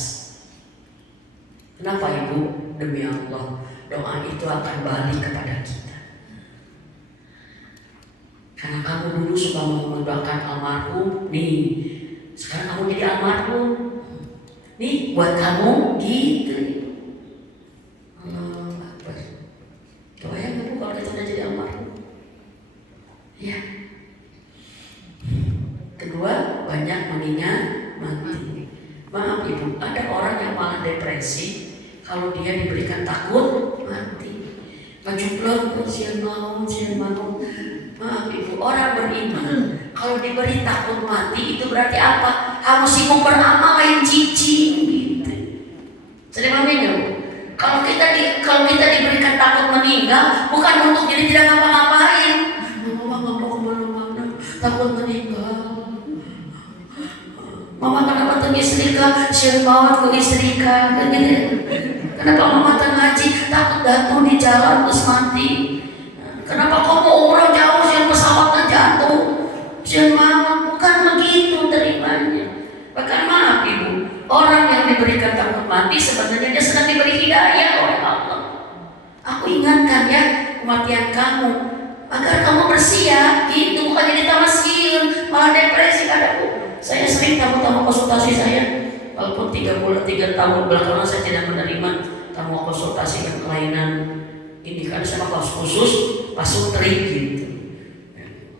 Kenapa Ibu? Demi Allah, doa itu akan balik kepada kita. Karena kamu dulu suka mendoakan almarhum, nih sekarang kamu jadi almarhum, nih buat kamu gitu. Allah Akbar. Kebayang Ibu kalau kita udah jadi almarhum? Ya. Kedua, banyak mengingat mati. Maaf Ibu, ada orang yang malah depresi kalau dia diberikan takut mati. Ngajublok, sian mau. Maaf Ibu, orang beriman kalau diberi takut mati itu berarti apa? Harus ikut beramal lain cicing gitu. Sedih ya Bu? Kalau kita diberikan takut meninggal, bukan untuk jadi tidak ngapa-ngapain. Mama nggak mau kemana-mana, takut meninggal. Mama kenapa tengah istrika, siang banget ke istrika. Kenapa mama tengah ngaji, takut jatuh di jalan terus mati. Kenapa kau mau umroh jauh, siang pesawatnya jatuh, siang mau, bukan begitu terimanya. Bahkan maaf Ibu, orang yang diberikan takut mati sebenarnya dia sedang diberi hidayah oleh Allah. Aku ingatkan ya kematian kamu agar kamu bersiap gitu, bukan jadi tamasiun malah depresi. Ada Bu, saya sering tamu konsultasi saya, walaupun 3 tahun belakangan saya tidak menerima tamu konsultasi yang kelainan ini karena saya kelas khusus pasutri gitu,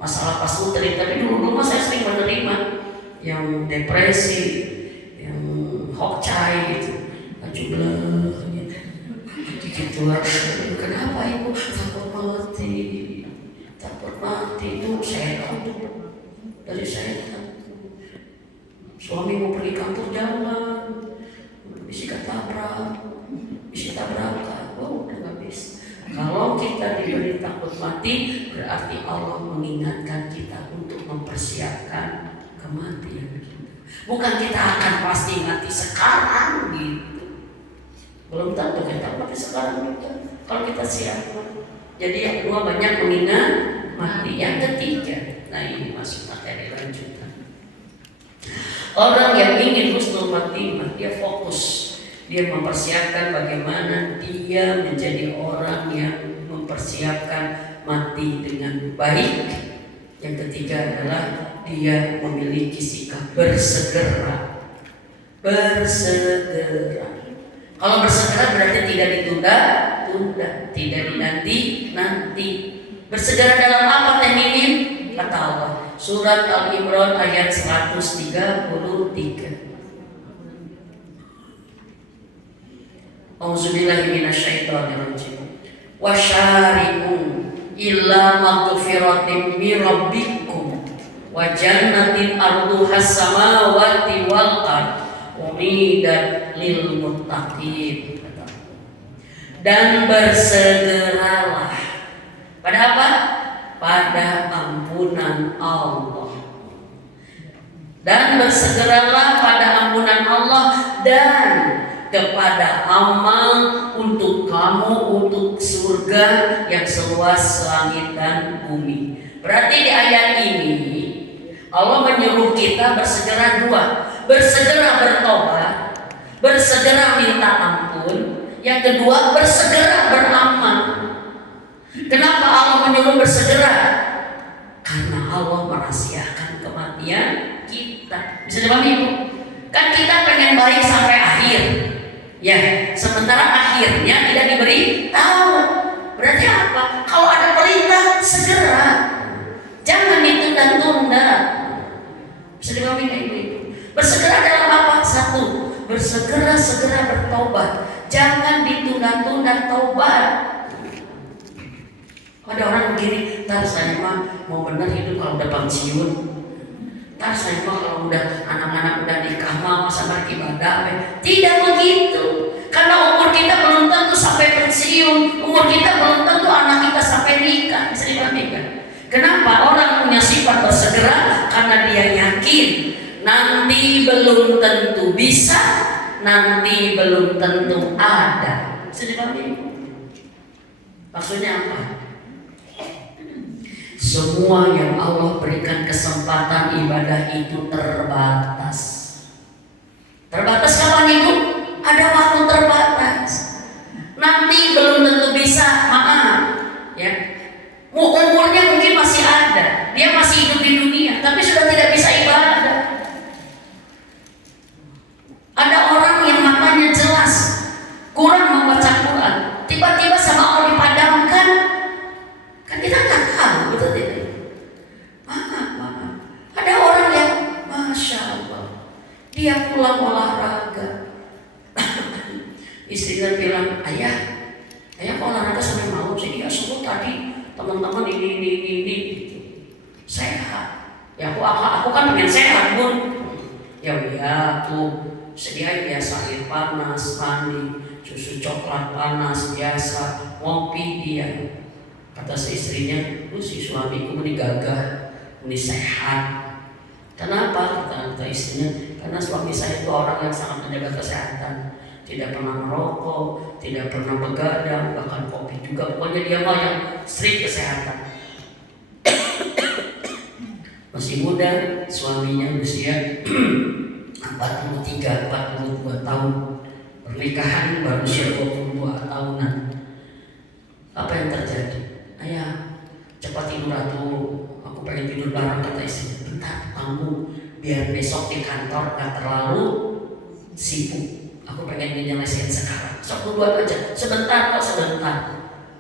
masalah pasutri. Tapi dulu saya sering menerima yang depresi, yang hokcai gitu, ajubleh gitu. Kenapa Ibu? Takut mati itu setan tuh, dari setan. Suami mau pergi kantor jalan, bisa tabrak, udah nggak bisa. Kalau kita diberi takut mati, berarti Allah mengingatkan kita untuk mempersiapkan kematian kita. Bukan kita akan pasti mati sekarang gitu. Belum tentu kita mati sekarang juga. Kalau kita siap. Jadi yang kedua banyak mengingat mati. Yang ketiga, nah ini masuk materi lanjutan. Orang yang ingin husnul khatimah, dia fokus. Dia mempersiapkan bagaimana dia menjadi orang yang mempersiapkan mati dengan baik. Yang ketiga adalah dia memiliki sikap bersegera. Kalau bersegera berarti tidak ditunda, tidak dinanti. Bersegera dalam apa Teh Mimin? Kata Allah. Surat Al-Imran ayat 133. Auzubillahi minasyaitonirrajim. Wasyari'u illa maghfiratin min rabbikum wa jannatin arduhas samawati wal ard umidat lil muttaqin. Dan bersegeralah pada apa? Pada ampunan Allah. Dan bersegeralah pada ampunan Allah dan kepada amal untuk kamu, untuk surga yang seluas langit dan bumi. Berarti di ayat ini Allah menyuruh kita bersegera dua. Bersegera bertobat, bersegera minta ampun. Yang kedua bersegera beramal. Kenapa Allah menyuruh bersegera? Karena Allah merahasiakan kematian kita. Bisa dipahami Ibu? Kan kita pengen baik sampai akhir, ya. Sementara akhirnya tidak diberi tahu. Berarti apa? Kalau ada perintah segera, jangan ditunda-tunda. Bisa dipahami nggak Ibu? Bersegera dalam apa? Satu, bersegera-segera bertobat. Jangan ditunda-tunda taubat. Ada orang begini, ntar saya mah mau benar hidup kalau udah pensiun. Ntar saya mah kalau udah anak-anak udah nikah mah masa beribadah. Tidak begitu. Karena umur kita belum tentu sampai pensiun, umur kita belum tentu anak kita sampai nikah. Bisa dipahami kan? Kenapa orang punya sifat bersegera? Karena dia yakin nanti belum tentu bisa, nanti belum tentu ada. Bisa dipahami? Maksudnya apa? Semua yang Allah berikan kesempatan ibadah itu terbatas. Terbatas kapan itu? Ada waktu terbatas. Nanti belum tentu bisa, maaf, ya. Umurnya mungkin masih ada, dia masih hidup di dunia, tapi sudah tidak bisa ibadah. Ada orang yang matanya jelas, kurang membaca Quran, tiba-tiba sama Allah dipadamkan. Kan kita nggak tahu, betul tidak? Ada orang yang, masya Allah, dia pulang olahraga. Istrinya bilang, ayah kok olahraga sampai malam sih? Ya subuh tadi teman-teman ini sehat. Ya aku kan pengen sehat Bun. Ya tuh sediain biasa air panas, mandi, susu coklat panas biasa, ngopi dia. Kata si istrinya, si suamiku ini gagah, ini sehat. Kenapa? Kata istrinya, karena suami saya itu orang yang sangat menjaga kesehatan. Tidak pernah merokok, tidak pernah begadang, bahkan kopi juga. Pokoknya dia mah yang strict kesehatan. Masih muda, suaminya usia 42 tahun. Pernikahan baru usia 22 tahunan. Apa yang terjadi? Ayah, cepat tidur atuh. Aku pengen tidur bareng, kata istri. Bentar, kamu biar besok di kantor gak terlalu sibuk. Aku pengen menyelesaikan sekarang. Sok dulu aja. Sebentar kok sebentar.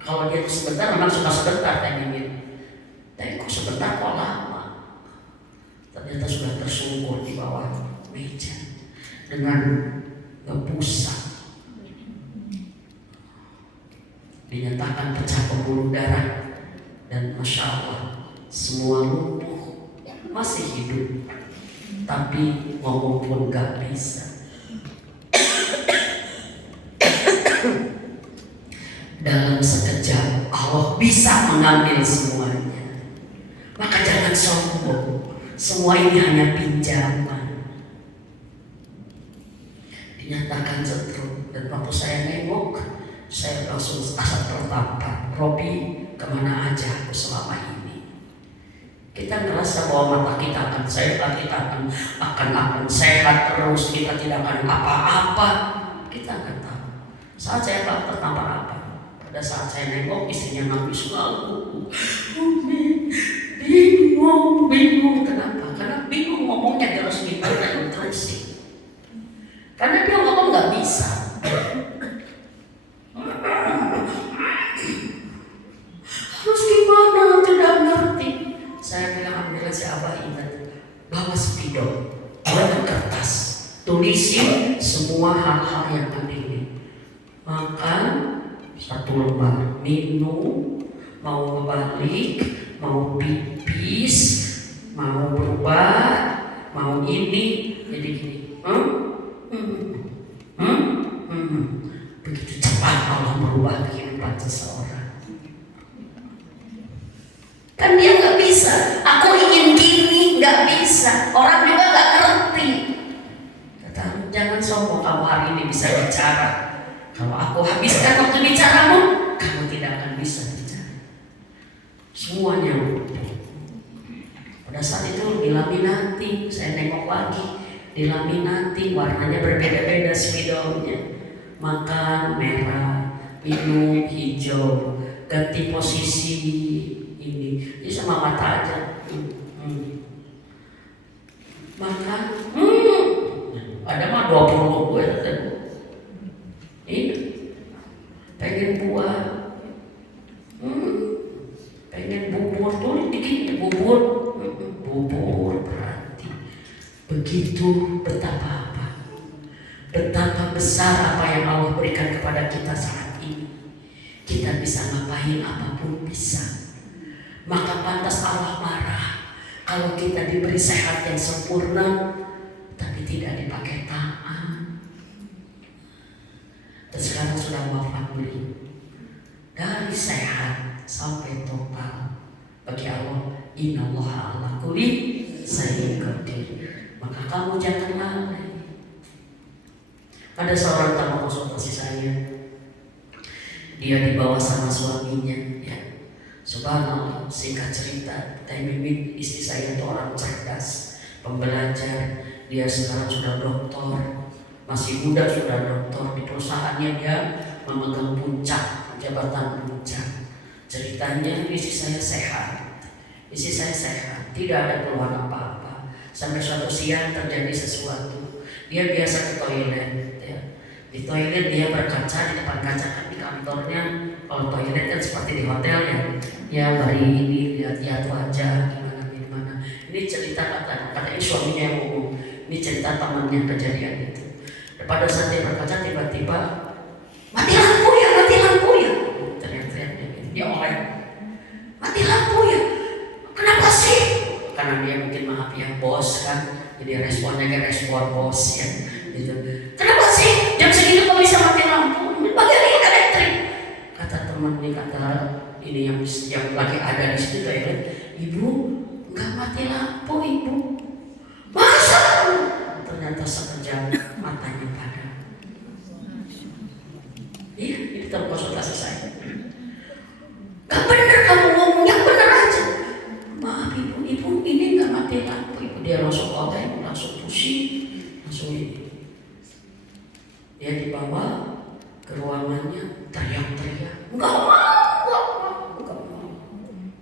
Kalau dia sebentar memang suka sebentar tadi. Tapi kok sebentar kok lama. Ternyata sudah tersungkur di bawah meja dengan ngebusa. Dinyatakan pecah pembuluh darah dan masya Allah semua lumpuh, masih hidup, tapi ngomong pun gak bisa. Dalam sekejap Allah bisa mengambil semuanya. Maka jangan sombong. Semua ini hanya pinjaman. Dinyatakan setruk. Dan waktu saya nengok, saya langsung asal tertampar. Robi, kemana aja aku selama ini? Kita ngerasa bahwa mata kita akan sehat, kita akan sehat terus, kita tidak akan apa-apa. Kita akan tahu. Saat saya tertampar apa? Pada saat saya nengok, istrinya nangis lalu. Bingung. Kenapa? Karena bingung ngomongnya terus gimana intrusi. Karena dia ngomong nggak bisa. Terus gimana? Tidak ngerti. Saya bilang ambil si Abah ingat, bawa spidol, bawa kertas, tulisin semua hal-hal yang ada ini. Makan 1 lembar, minum, mau ngebalik, mau pipis, mau berubah, mau ini, jadi gini. Begitu cepat Allah merubah kehidupan seseorang. Kan dia nggak bisa. Aku ingin gini, nggak bisa. Orang juga nggak ngerti. Kata, jangan sombong kamu hari ini bisa bicara. Kalau aku habiskan waktu bicaramu, kamu tidak akan bisa bicara. Semuanya lumpuh. Pada saat itu dilaminati, saya nengok lagi, dilaminati, warnanya berbeda-beda spidolnya. Makan merah, minum hijau, ganti posisi ini, jadi sama mata aja. Makan, ada mah 20 gue ini pengen buah, pengen bubur tuh dikit bubur berarti begitu betapa besar apa yang Allah berikan kepada kita saat ini. Kita bisa ngapain apapun bisa. Maka pantas Allah marah kalau kita diberi sehat yang sempurna tapi tidak dipakai taat. Dan sekarang sudah wafat beliau. Dari sehat sampai total bagi Allah, innallaha ala kulli syai'in qadir. Maka kamu jangan lalai. Ada seorang tamu konsultasi saya, dia dibawa sama suaminya, ya. Subhanallah, singkat cerita, Mimin istri saya itu orang cerdas, pembelajar. Dia sekarang sudah doktor, masih muda sudah doktor. Di perusahaannya dia memegang puncak, jabatan puncak. Ceritanya istri saya sehat, tidak ada keluhan apa-apa. Sampai suatu siang terjadi sesuatu. Dia biasa ke toilet, ya. Di toilet dia berkaca, di depan kaca kan di kantornya. Kalau toilet kan seperti di hotel ya hari ini lihat wajah gimana. Ini cerita katanya suaminya yang ngomong. Ini cerita temannya kejadian itu. Dan pada saat dia berkaca tiba-tiba mati lampu ya. Ternyata dia oleh mati lampu ya. Kenapa sih? Karena dia mungkin maaf ya bos kan. Jadi responnya kayak respon bos ya. Gitu. Kenapa sih jam segini kok bisa mati lampu? Bagian ini elektrik. Kata temannya, kata ini yang lagi ada di situ ya, ibu nggak mati lampu ibu. Masa? Ternyata sekejap matanya padam. Iya, itu konsultasi saya. Gak benar kamu ngomong, yang benar aja. Maaf ibu ini nggak mati lampu ibu. Dia langsung oleh, langsung pusing, langsung ini. Dia dibawa ke ruangannya, teriak-teriak, enggak mau.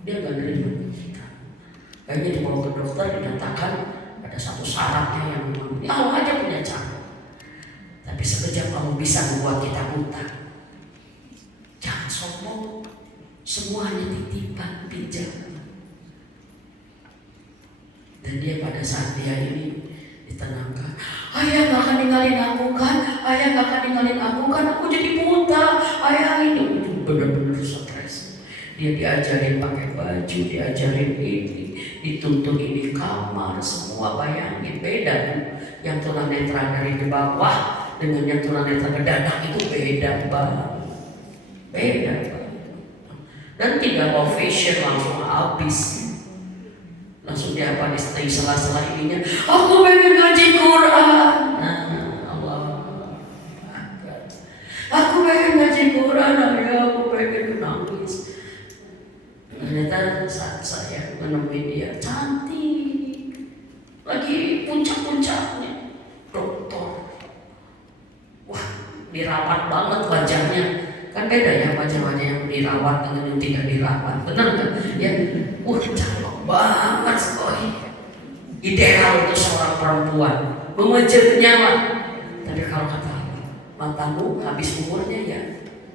Dia nggak nerima kita. Kayaknya dibawa ke dokter, dinyatakan ada satu syaratnya yang memang Allah aja punya cara. Tapi sekejap kamu bisa membuat kita buta. Jangan sombong, semuanya titipan, pinjam. Dan dia pada saat dia ini ditenangkan, ayah gak akan ninggalin aku kan, aku jadi buta, ayah ini. Itu benar-benar stres. Dia diajarin pakai baju, diajarin ini, dituntun ini kamar, semua bayangin beda. Yang tunanetra dari di bawah dengan yang tunanetra ke dadak itu beda banget. Dan tidak mau fashion langsung habis. Langsung dia apa di sela-sela ininya, aku pengen ngaji Quran. Aku pengen ngaji Quran, aku pengen nangis. Ternyata saat saya menemui dia, cantik, lagi puncak-puncaknya, dokter. Wah, dirawat banget wajahnya. Kan beda ya wajah-wajah yang dirawat dengan yang tidak dirawat. Benar nggak? Ya, cakep banget sekali. Ideal untuk seorang perempuan, mengejar nyawa. Tapi kalau kata matamu habis umurnya ya,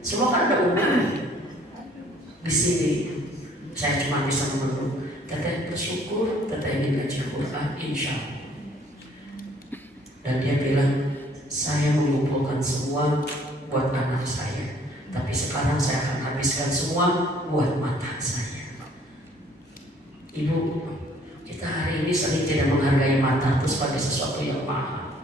semua kan ada umurnya. Di sini saya cuma bisa mengeluh. Teteh bersyukur, teteh ingin ngaji Quran, insya Allah. Dan dia bilang, saya mengumpulkan semua buat anak saya, tapi sekarang saya akan habiskan semua buat mata saya. Ibu, kita hari ini sering tidak menghargai mata itu sebagai sesuatu yang mahal.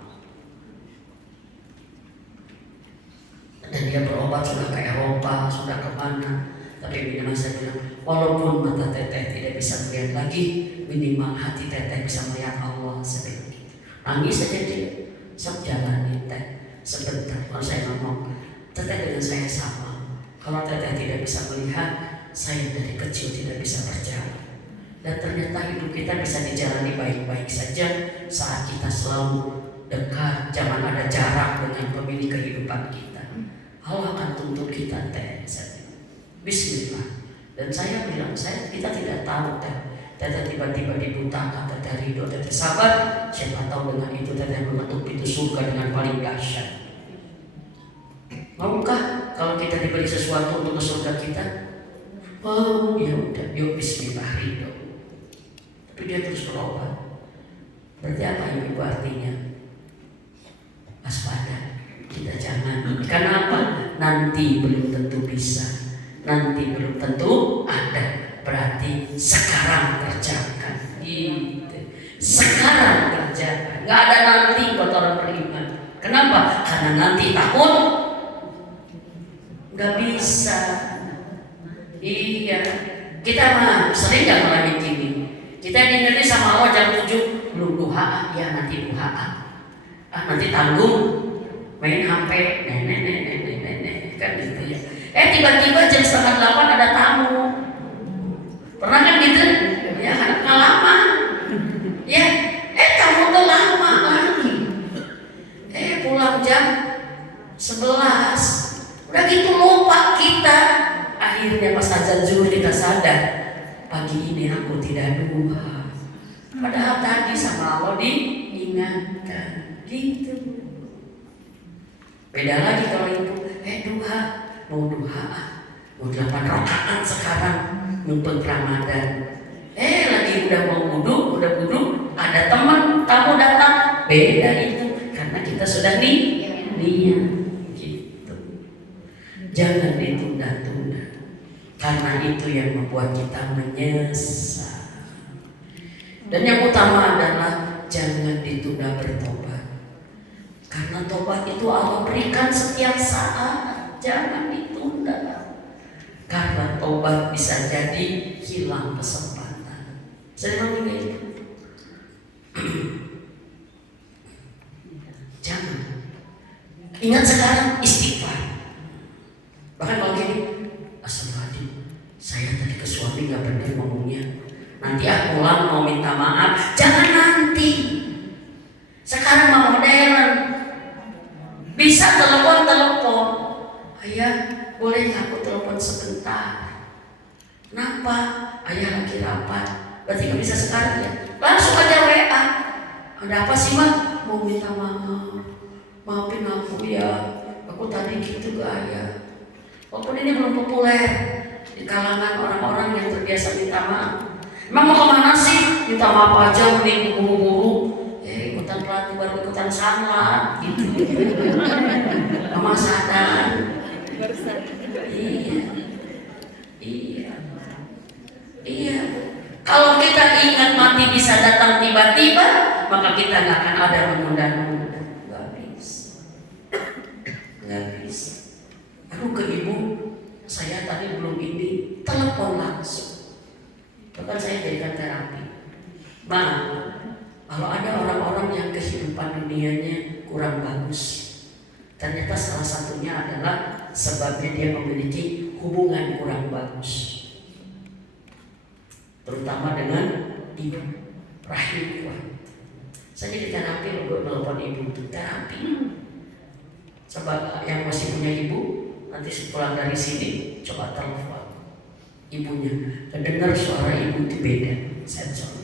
Dan dia berobat sudah ke Eropa, sudah kemana. Tapi minimal saya bilang, walaupun mata teteh tidak bisa melihat lagi, minimal hati teteh bisa melihat Allah. Saya bilang gitu. Nangis saja dia, jalanin teh sebentar. Kalau saya ngomong, teteh dengan saya sama. Kalau teteh tidak bisa melihat, saya dari kecil tidak bisa berjalan. Dan ternyata hidup kita bisa dijalani baik-baik saja saat kita selalu dekat, jangan ada jarak dengan pemilik kehidupan kita. Allah akan tuntut kita teh. Bismillah. Dan saya bilang, kita tidak tahu teteh tiba-tiba dibutakan, teteh ridho, teteh sabar. Siapa tahu dengan itu teteh mengetuk pintu surga dengan paling dahsyat. Maukah kalau kita diberi sesuatu untuk ke surga kita? Oh ya udah, yuk bismillah ridho. Tapi dia terus berubah. Berarti apa yang ibu artinya? Waspada. Kita jangan. Kenapa? Nanti belum tentu bisa. Nanti belum tentu ada. Berarti sekarang kerjakan. Gitu. Sekarang kerjakan. Gak ada nanti buat orang beriman. Kenapa? Karena nanti takut gak bisa. Iya. Kita mah sering gak ngalamin gini. Kita diingetin sama Allah jam 7 belum duha. Ya nanti duha. Nanti tanggung main HP. Kan gitu ya. Tiba-tiba jam 7:30 ada tamu. Pernah kan gitu? Ya kan lama. Ya, tamu tuh lama lagi. Pulang jam 11. Udah gitu lupa kita. Akhirnya pas azan zuhur kita sadar, pagi ini aku tidak duha. Padahal tadi sama Allah diingatkan. Gitu. Beda lagi kalau itu duha. Mau duha, mau 8 rakaat sekarang nuntut Ramadan. Lagi udah mau wudhu, ada teman tamu datang, beda itu karena kita sudah niat gitu. Jangan ditunda-tunda, karena itu yang membuat kita menyesal. Dan yang utama adalah jangan ditunda bertobat, karena tobat itu Allah berikan setiap saat. Jangan ditunda, karena tobat bisa jadi hilang kesempatan. Saya bilang juga itu. Jangan. Ingat sekarang istighfar. Bahkan kalau gini, astagfirullahaladzim, saya tadi ke suami gak benar ngomongnya. Nanti aku pulang mau minta maaf. Jangan nanti. Sekarang mau modern. Bisa telepon. Ayah, boleh nggak aku telepon sebentar? Kenapa? Ayah lagi rapat. Berarti nggak bisa sekarang ya? Langsung aja WA. Ada apa sih mak? Mau minta maaf. Maafin aku ya. Aku tadi gitu ke ayah. Walaupun ini belum populer di kalangan orang-orang yang terbiasa minta maaf. Emang mau kemana sih? Minta maaf aja, mending buru-buru. Ikutan pelatih baru ikutan sanlat gitu. Mama sadar. Iya. Kalau kita ingat mati bisa datang tiba-tiba, maka kita nggak akan ada menunda-nunda. Nggak bisa. Aku ke ibu, saya tadi belum ini, telepon langsung. Bahkan saya jadikan terapi. Kalau ada orang-orang yang kehidupan dunianya kurang bagus, ternyata salah satunya adalah sebabnya dia memiliki hubungan kurang bagus, terutama dengan ibu, rahim kuat. Saya jadi terapi untuk telepon ibu itu terapi. Coba yang masih punya ibu, nanti sepulang dari sini coba telepon ibunya, dengar suara ibu itu beda, sensornya.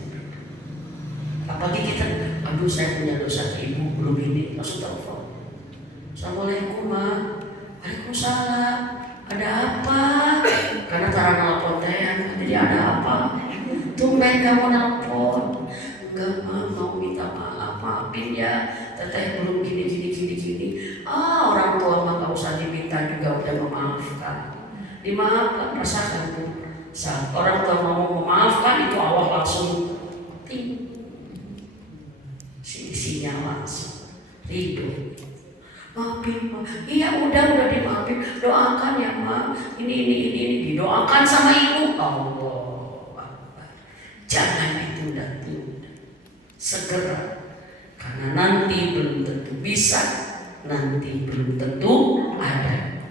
Apalagi kita, aduh saya punya dosa ke ibu belum ini, langsung telepon. Assalamualaikum ma. Waalaikumsalam. Ada apa? Karena cara nelpon jadi ada apa? Tumben kamu nelpon. Enggak ma, mau minta maaf, maafin ya. Teteh belum gini. Orang tua mah gak usah diminta juga udah memaafkan. Dimaafkan, rasakan tuh. Saat orang tua mau memaafkan itu Allah langsung sinyal langsung ridho. Maafin ma. Iya udah dimaafin. Doakan ya ma. Ini didoakan sama ibu. Allah. Jangan ditunda-tunda. Segera. Karena nanti belum tentu bisa. Nanti belum tentu ada.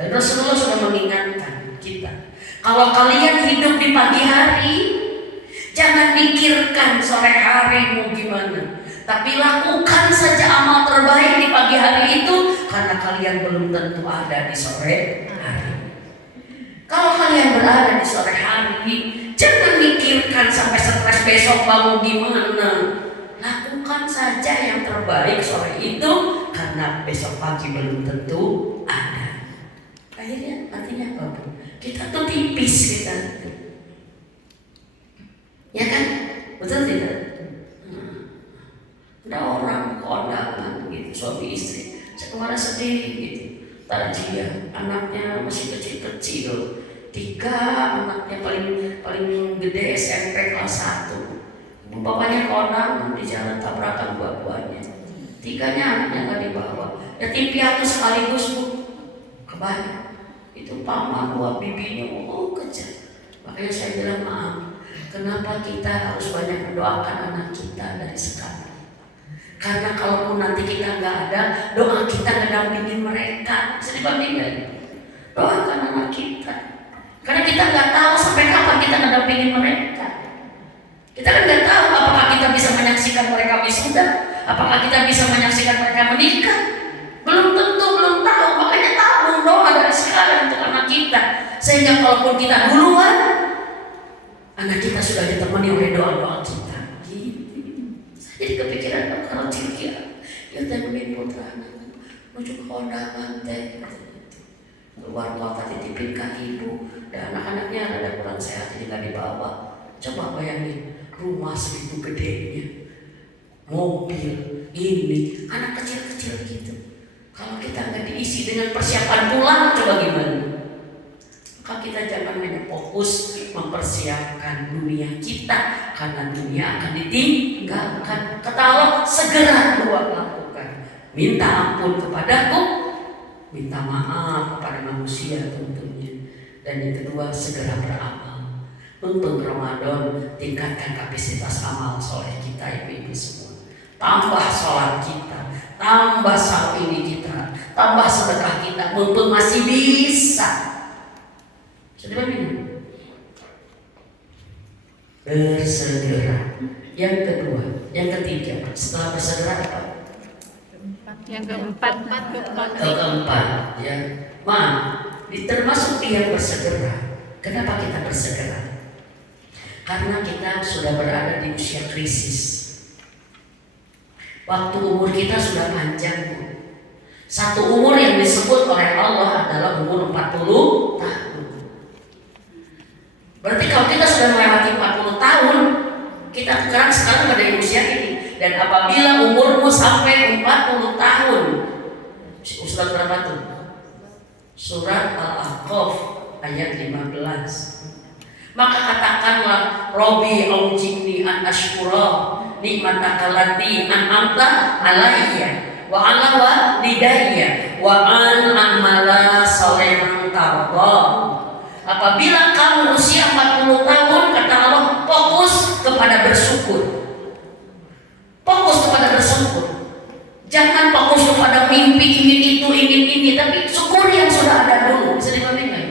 Dan Rasulullah sudah mengingatkan kita. Kalau kalian hidup di pagi hari, jangan mikirkan sore hari mau gimana. Tapi lakukan saja amal terbaik di pagi hari itu, karena kalian belum tentu ada di sore hari. Kalau kalian berada di sore hari, jangan mikirkan sampai stres besok bangun gimana. Lakukan saja yang terbaik sore itu, karena besok pagi belum tentu ada. Akhirnya artinya apa, Bu? Kita tuh tipis kita itu. Ya kan? Betul tidak? Ada orang kondangan gitu, suami istri, sekeluarga sedih gitu. Takjiah, anaknya masih kecil-kecil, 3 anaknya paling gede SMP kelas 1. Bapaknya kondangan di jalan tabrakan buah-buahnya. 3-nya anaknya nggak dibawa. Yatim piatu sekaligus, Bu. Kebayang. Itu paman buat bibinya, kecil. Makanya saya bilang maaf. Kenapa kita harus banyak mendoakan anak kita dari sekarang? Karena kalaupun nanti kita nggak ada, doa kita ngedampingin mereka. Bisa dibandingkan. Doakan anak kita. Karena kita nggak tahu sampai kapan kita ngedampingin mereka. Kita kan nggak tahu apakah kita bisa menyaksikan mereka wisuda, apakah kita bisa menyaksikan mereka menikah. Belum tentu, belum tahu. Makanya tabung doa dari sekarang untuk anak kita. Sehingga kalaupun kita duluan, anak kita sudah ditemani oleh doa-doa kita. Jadi kepikiran kalau Cilkia, ya temuin putra anak, menuju ke kondangan teh, keluar kota titipin ke ibu, dan anak-anaknya ada kurang sehat jadi nggak dibawa. Coba bayangin, rumah segitu gedenya, mobil ini, anak kecil-kecil gitu. Kalau kita nggak diisi dengan persiapan pulang, coba gimana? Maka kita jangan hanya fokus mempersiapkan dunia kita, karena dunia akan ditinggalkan. Kata Allah, segera keluar lakukan. Minta ampun kepadaku, minta maaf kepada manusia tentunya. Dan yang kedua, segera beramal. Untuk Ramadan, tingkatkan kapasitas amal soleh kita, ibu-ibu semua. Tambah sholat kita, tambah saum ini kita, tambah sedekah kita, mumpung masih bisa. Bersegera. Yang kedua, yang ketiga, setelah bersegera apa? Yang keempat, ya. Termasuk yang bersegera. Kenapa kita bersegera? Karena kita sudah berada di usia krisis. Waktu umur kita sudah panjang, Bu. Satu umur yang disebut oleh Allah adalah umur 40 tahun. Berarti kalau kita sudah melewati 40 tahun, kita sekarang pada usia ini. Dan apabila umurmu sampai 40 tahun, surat berapa tuh? Surat Al-Ahqaf ayat 15. Maka katakanlah, Robbi aujibni an ashkura nikmataka allati an'amta alayya wa ala walidayya wa an a'mala shalihan tarda. Apabila kamu usia 40 tahun, kata Allah, fokus kepada bersyukur. Fokus kepada bersyukur. Jangan fokus kepada mimpi ingin itu, ingin ini, tapi syukur yang sudah ada dulu. Bisa dibandingkan.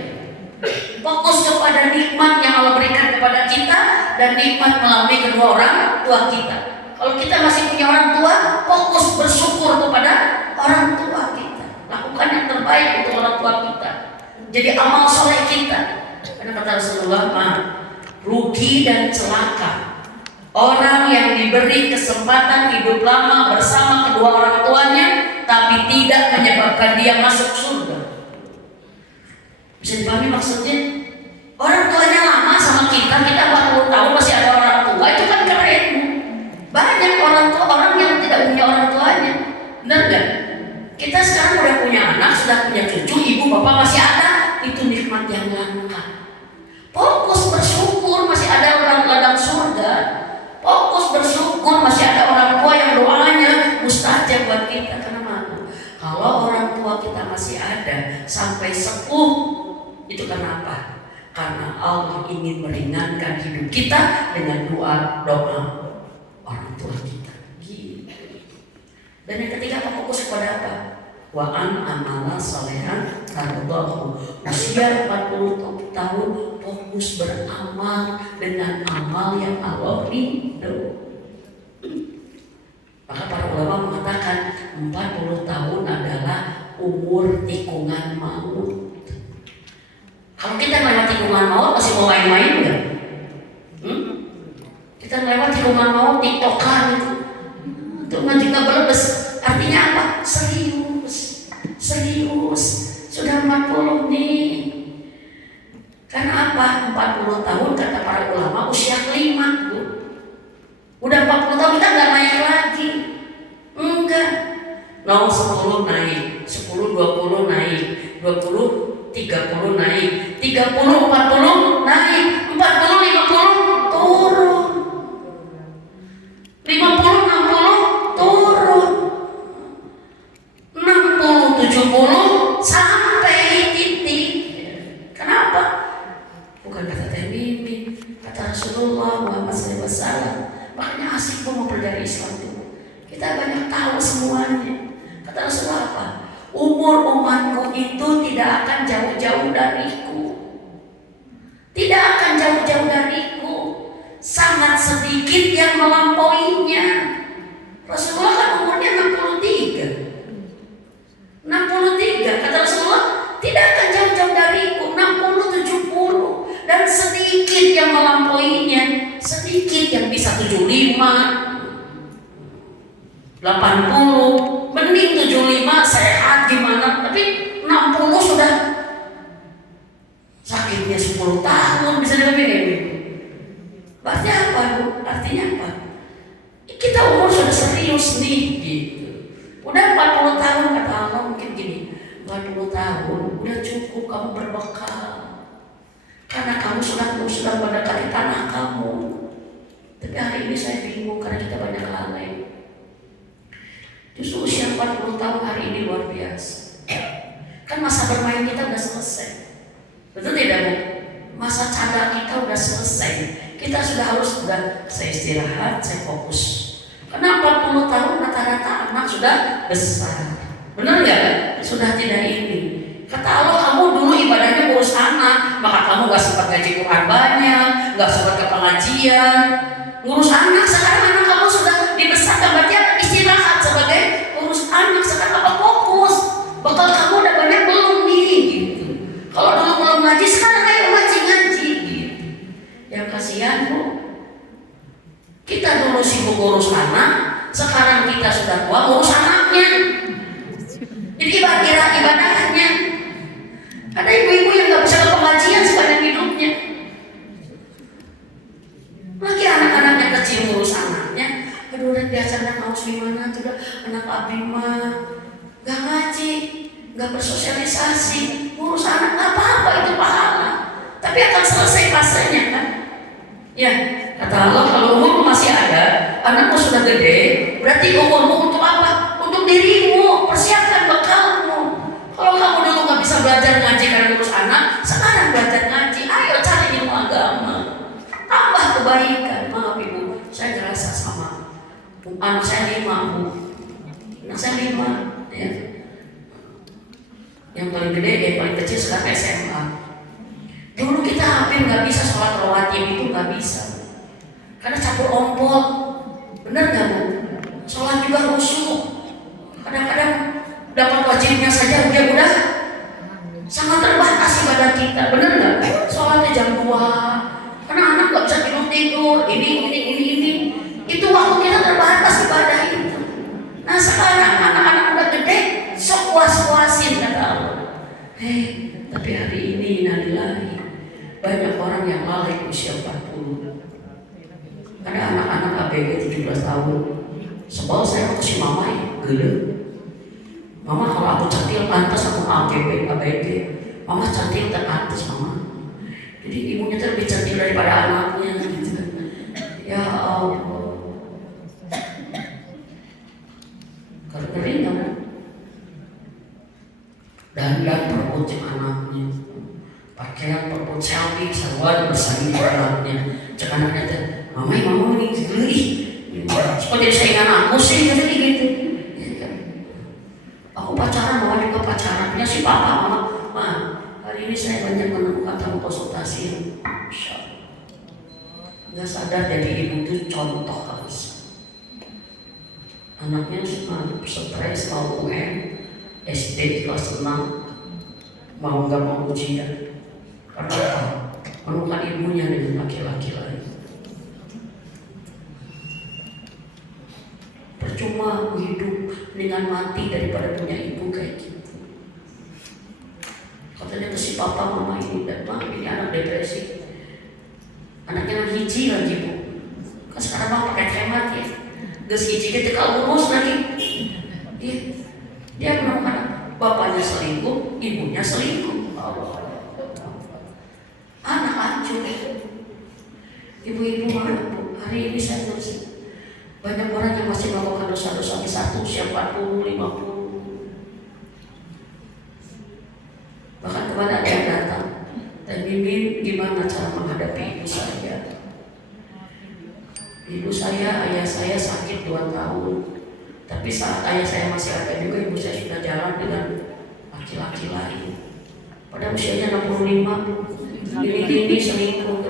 Fokus kepada nikmat yang Allah berikan kepada kita dan nikmat melalui kedua orang tua kita. Kalau kita masih punya orang tua, fokus bersyukur kepada orang tua kita. Lakukan yang terbaik untuk orang tua kita. Jadi amal soleh kita. Karena kata Rasulullah, rugi dan celaka orang yang diberi kesempatan hidup lama bersama kedua orang tuanya, tapi tidak menyebabkan dia masuk surga. Bisa dipahami maksudnya? Orang tuanya lama sama kita 40 tahun masih ada orang tua, itu kan keren. Banyak orang tua, orang yang tidak punya orang tuanya. Benar gak? Kita sekarang udah punya anak, sudah punya cucu, ibu bapak masih ada. Itu nikmat yang langka. Fokus bersyukur, masih ada orang ladang surga. Fokus bersyukur, masih ada orang tua yang doanya mustajab buat kita. Kenapa? Kalau orang tua kita masih ada sampai sepuh, itu kenapa? Karena Allah ingin meringankan hidup kita dengan doa orang tua kita. Dan yang ketiga, fokus kepada apa? Wa an amala salehan tardahu. Usia 40 tahun fokus beramal dengan amal yang Allah ridho. Maka para ulama mengatakan 40 tahun adalah umur tikungan maut. Kalau kita melewati tikungan maut masih mau main-main nggak? Kita melewati tikungan maut tiktokan itu ngaji nggak berbes. Artinya apa? Serius. Sudah 40 nih. Karena apa? 40 tahun kata para ulama usia kelima, Bu. Udah 40 tahun kita nggak naik lagi. Enggak. 0 10 naik, 10 20 naik, 20 30 naik, 30 40 naik, 40 50 turun. 50 60 turun. 60 70 sampai titik. Kenapa? Bukan kata Teh Mimin, kata Rasulullah Muhammad SAW. Makanya asik mau belajar Islam itu. Kita banyak tahu semuanya. Kata Rasulullah apa? Umur umatku itu tidak akan jauh-jauh dariku. Tidak akan jauh-jauh dariku. Sangat sedikit yang melampauinya. Rasulullah kan umurnya 63. Kata Rasulullah tidak akan jauh-jauh dariku. 60 70 dan sedikit yang melampauinya. Sedikit yang bisa 75 80, mending 75 sehat gimana, tapi 60 sudah sakitnya 10 tahun bisa lebih ini. Berarti apa, Bu? Artinya apa? Kita umur sudah serius nih gitu. Udah 40 tahun kata Allah mungkin gini, 40 tahun udah cukup kamu berbekal. Karena kamu sudah mendekati tanah kamu. Tapi hari ini saya bingung karena kita banyak lalai. Justru usia 40 tahun hari ini luar biasa. Kan masa bermain kita udah selesai. Betul tidak, Bu? Masa cadar kita udah selesai. Kita sudah saya istirahat, saya fokus. Karena 40 tahun rata-rata anak sudah besar. Benar nggak? Sudah tidak ini. Kata Allah, kamu dulu ibadahnya ngurus anak, maka kamu gak sempat ngaji Quran banyak, gak sempat ke pengajian. Ngurus anak, sekarang anak kamu sudah dibesarkan, berarti istirahat sebagai urus anak. Sekarang apa fokus? Bekal kamu udah banyak belum nih gitu. Kalau dulu belum ngaji, sekarang ayo ngaji gitu. Yang kasihan, Bu, kita dulu sibuk ngurus anak, sekarang kita sudah tua ngurus anaknya. Jadi ibadahnya. Ada ibu-ibu yang gak bisa ke pengajian sepanjang hidupnya. Lagi anak-anaknya kecil ngurus anaknya. Aduh, udah diajarkan harus gimana tuh dah anak abdi mah gak ngaji, gak bersosialisasi, ngurus anak apa-apa itu pahala. Tapi akan selesai fasenya kan? Ya, kata Allah kalau umurmu masih ada, anakmu sudah gede, berarti umurmu untuk apa? Untuk dirimu, persiapkan bekalmu. Kalau kamu dulu gak bisa belajar ngaji karena ngurus anak, sekarang belajar ngaji. Ayo cari ilmu agama, tambah kebaikan. Maaf Ibu, saya ngerasa sama anak saya 5, Bu. Anak saya 5 ya. Yang paling gede, yang paling kecil sekarang SMA. Dulu kita hampir gak bisa sholat rawatib itu gak bisa, karena campur ompol. Benar gak, Bu? Sholat juga khusyuk. Kadang-kadang dapat wajibnya saja dia udah sangat terbatas ibadah kita. Benar nggak? Sholatnya jam 2, karena anak nggak bisa tidur. Ini itu waktu kita terbatas ibadah itu. Nah sekarang anak-anak udah gede, sok puas-puasin kata Allah. Tapi hari ini innalillahi, banyak orang yang lalai usia 40. Ada anak-anak ABG 17 tahun. Sebab saya waktu si mama gede. Mama kalau aku cantik pantas aku ABG. Mama cantik dan pantas mama. Jadi ibunya tuh lebih cantik daripada anaknya gitu. Ya Allah. Kering kan? Dan perut anaknya. Pakaian perut selfie sarwan bersanding anaknya. Cek anaknya tuh, mama ini geli. Seperti saingan aku sih gitu. Aku pacaran, mama juga pacaran. Ya si papa, mama. Hari ini saya banyak menemukan tamu konsultasi. Nggak sadar jadi ibu itu contoh harus. Anaknya stres mau UN, SD kelas 6, mau nggak mau ujian. Karena apa? Menemukan ibunya dengan laki-laki lain. Percuma aku hidup dengan mati daripada punya ibu kayak gitu. Katanya ke si papa mama ini, dan mah ini anak depresi. Anaknya anak hiji lagi bu. Kan sekarang mah pakai hemat ya. Ges hiji ketika urus lagi. Dia menemukan bapaknya selingkuh, ibunya selingkuh. Anak hancur. Ibu-ibu marah bu. Hari ini saya nulis banyak orang yang masih melakukan dosa-dosa di satu usia 40, 50. Bahkan kepada ada yang datang dan mimin gimana cara menghadapi ibu saya. Ibu saya, ayah saya sakit 2 tahun. Tapi saat ayah saya masih ada juga, ibu saya sudah jalan dengan laki-laki lain. Pada usianya 65, ini selingkuh.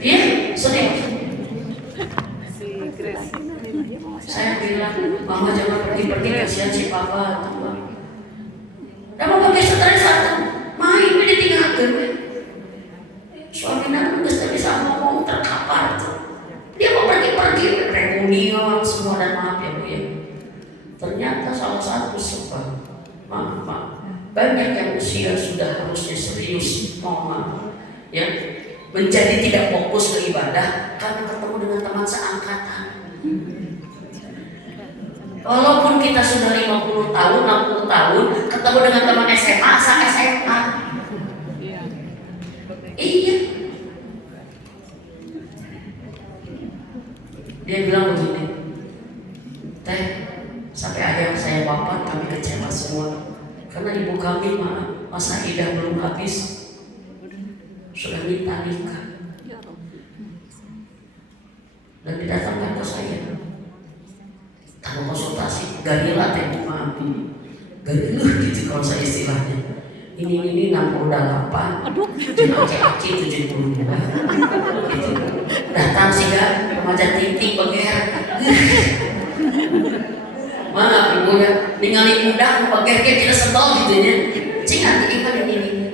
Dia selingkuh. Saya bilang, mama jangan pergi-pergi, kasihan si papa. Dan mau pakai stres satu, main ini ditinggalkan. Suaminya udah bisa ngomong terkapar tuh. Dia mau pergi-pergi, reunian semua, dan maaf ya bu ya. Ternyata salah satu sebab, maaf, banyak yang usia sudah harusnya serius, mohon ya, menjadi tidak fokus ke ibadah karena ketemu dengan teman seangkatan. Walaupun kita sudah 50 tahun, 60 tahun, ketemu dengan teman SMA, SMA. Iya. Dia bilang begini, teh, sampai ayah saya wafat kami kecewa semua. Karena ibu kami masa idah belum habis, sudah minta nikah. Dan didatangkan ke saya. Kalau konsultasi, garilah teh maaf ini. Garilah gitu kalau saya istilahnya. Ini 68, dan aki-aki 72 gitu. Datang sih kan, remaja titik beger. Maaf ibu ya, ningali mudah beger tidak sebel gitu ya. Cing hati ikan ini.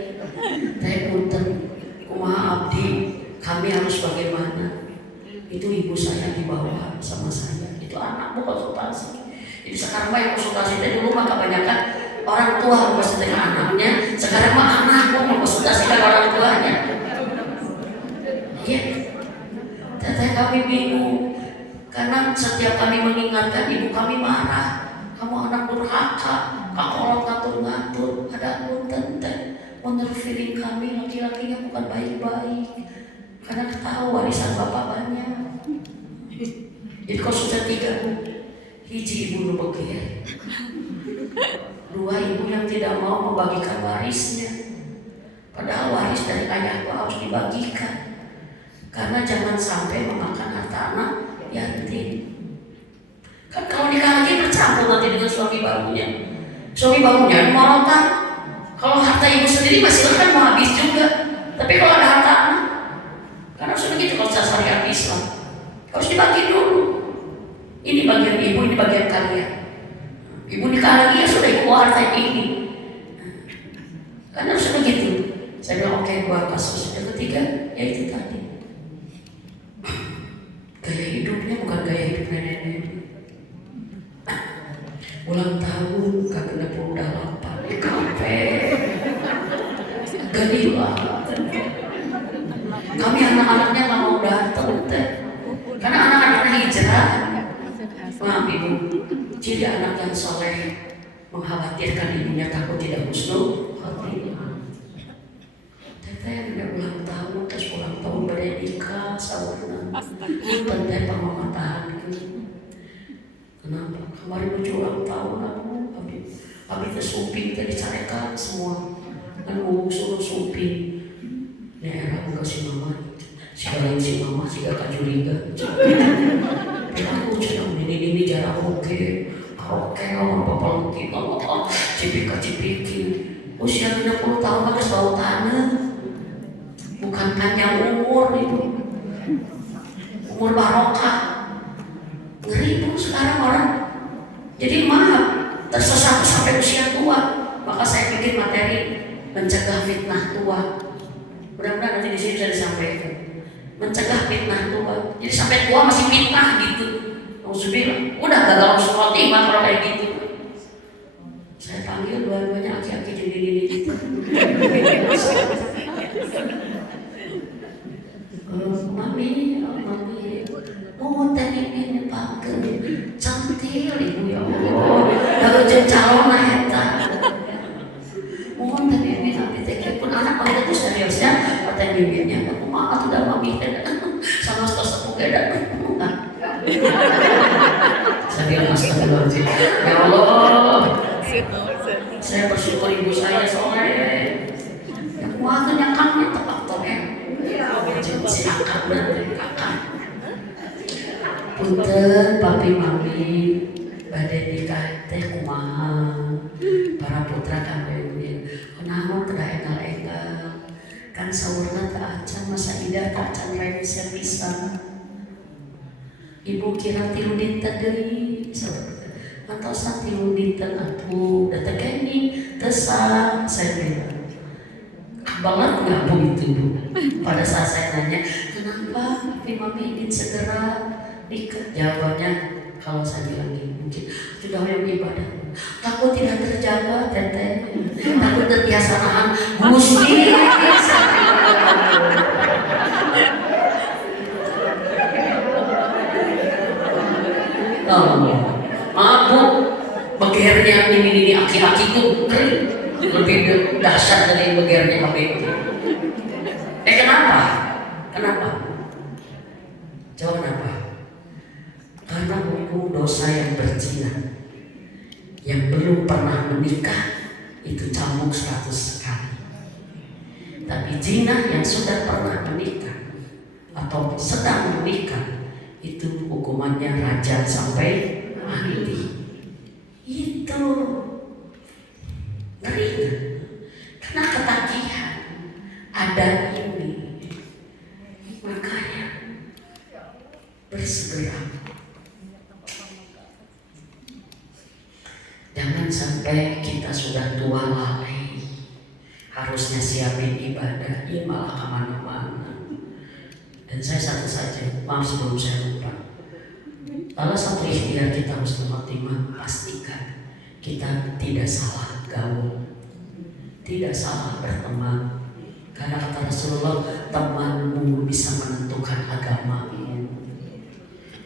Teh punten, kumaha abdi, kami harus bagaimana? Itu ibu saya dibawa sama saya. Itu anak bu konsultasi. Jadi sekarang mah yang konsultasi teh dulu mah kebanyakan orang tua konsultasi dengan anaknya, sekarang mah anak mengkonsultasikan orang tuanya. Iya, teteh kami bingung karena setiap kami mengingatkan ibu kami marah. Kamu anak durhaka, kakolot ngatur-ngatur. Ada punten teh, menurut feeling kami laki-lakinya bukan baik-baik karena tahu warisan bapak banyak. Jadi kalau sudah 3, hiji ibu nu beger. 2 ibu yang tidak mau membagikan warisnya. Padahal waris dari ayah harus dibagikan. Karena jangan sampai memakan harta anak yatim. Kan kalau nikah lagi bercampur nanti dengan suami barunya. Suami barunya morotan. Kalau harta ibu sendiri masih kan mau habis juga. Tapi kalau ada harta anak, karena sudah begitu kalau syariat Islam harus dibagi dulu. Ini bagian ibu, ini bagian kalian. Ibu nikah lagi ya sudah ibu bawa harta ini. Karena harus begitu. Saya bilang oke, gua kasus yang ketiga ya itu tadi. Gaya hidupnya bukan gaya hidup nenek-nenek. Ulang tahun kagak udah lapar di kafe. Gadilah. Kami anak-anaknya nggak mau datang teh. Karena anak-anaknya hijrah. Maaf ibu, jadi anak yang soleh mengkhawatirkan ibunya takut tidak husnul khotimah. Teteh yang udah ulang tahun, terus ulang tahun bernikah, saudara. Teteh pengobatan. Kenapa? Kemarin lucu ulang tahun aku, habis suping tadi dicarekan semua. Kan mau suruh suping. Nih era aku kasih mama, sekalian si mama sih gak curiga. Aku cuma ini jarang oke, orang papalki, cipika-cipiki. Usia 60 tahun harus bau tanah, bukan panjang umur itu, umur barokah. Ngeri bu sekarang orang. Jadi maaf, tersesat sampai usia tua. Maka saya bikin materi mencegah fitnah tua. Mudah-mudahan nanti di sini bisa disampaikan. Mencegah fitnah tua. Jadi sampai tua masih fitnah gitu. Alhamdulillah, udah gagal husnul khotimah kalau kayak gitu. Saya panggil dua-duanya aki-aki jadi ini gitu. Mami, oh tadi ini pakai cantik ibu ya Allah. Kalau jadi calon eta. Mohon tadi ini nanti teh pun anak pada itu serius ya. Kata bibinya, aku maaf udah mami teh sama stos aku gak Saya bilang astagfirullahaladzim. Ya Allah, saya bersyukur ibu saya soleh. Yang kuatnya nyakangnya tepat toleh. Si akak berarti kakak. Punten papi mami badai nikah teh kumaha. Para putra kami kenapa tidak engal-engal. Kan sahurna tak acan masa indah tak acan remesnya pisan. Ibu kira tilu dinten deui atau sang tilu dinten aku datang kini tesang saya bilang banget nggak begitu Bu. Pada saat saya tanya kenapa tapi mami ingin segera nikah, jawabannya kalau saya bilang gini, mungkin sudah yang ibadah takut tidak terjaga teteh, takut terbiasa nahan Gusti. Maaf Bu, begernya ini aki-aki itu lebih dahsyat dari begernya HBP. Kenapa? Kenapa? Jawab kenapa? Karena hukum dosa yang berzina, yang belum pernah menikah itu cambuk 100 kali. Tapi zina yang sudah pernah menikah atau sedang menikah itu hukumannya rajam sampai mati. Itu ngerinya karena ketagihan ada ini, makanya bersegera. Jangan sampai kita sudah tua lalai, harusnya siapin ibadah, ya malah kemana-mana. Dan saya satu saja, maaf sebelum saya lupa. Kalau satu ikhtiar kita husnul khotimah, pastikan kita tidak salah gaul, tidak salah berteman. Karena kata Rasulullah, temanmu bisa menentukan agamamu.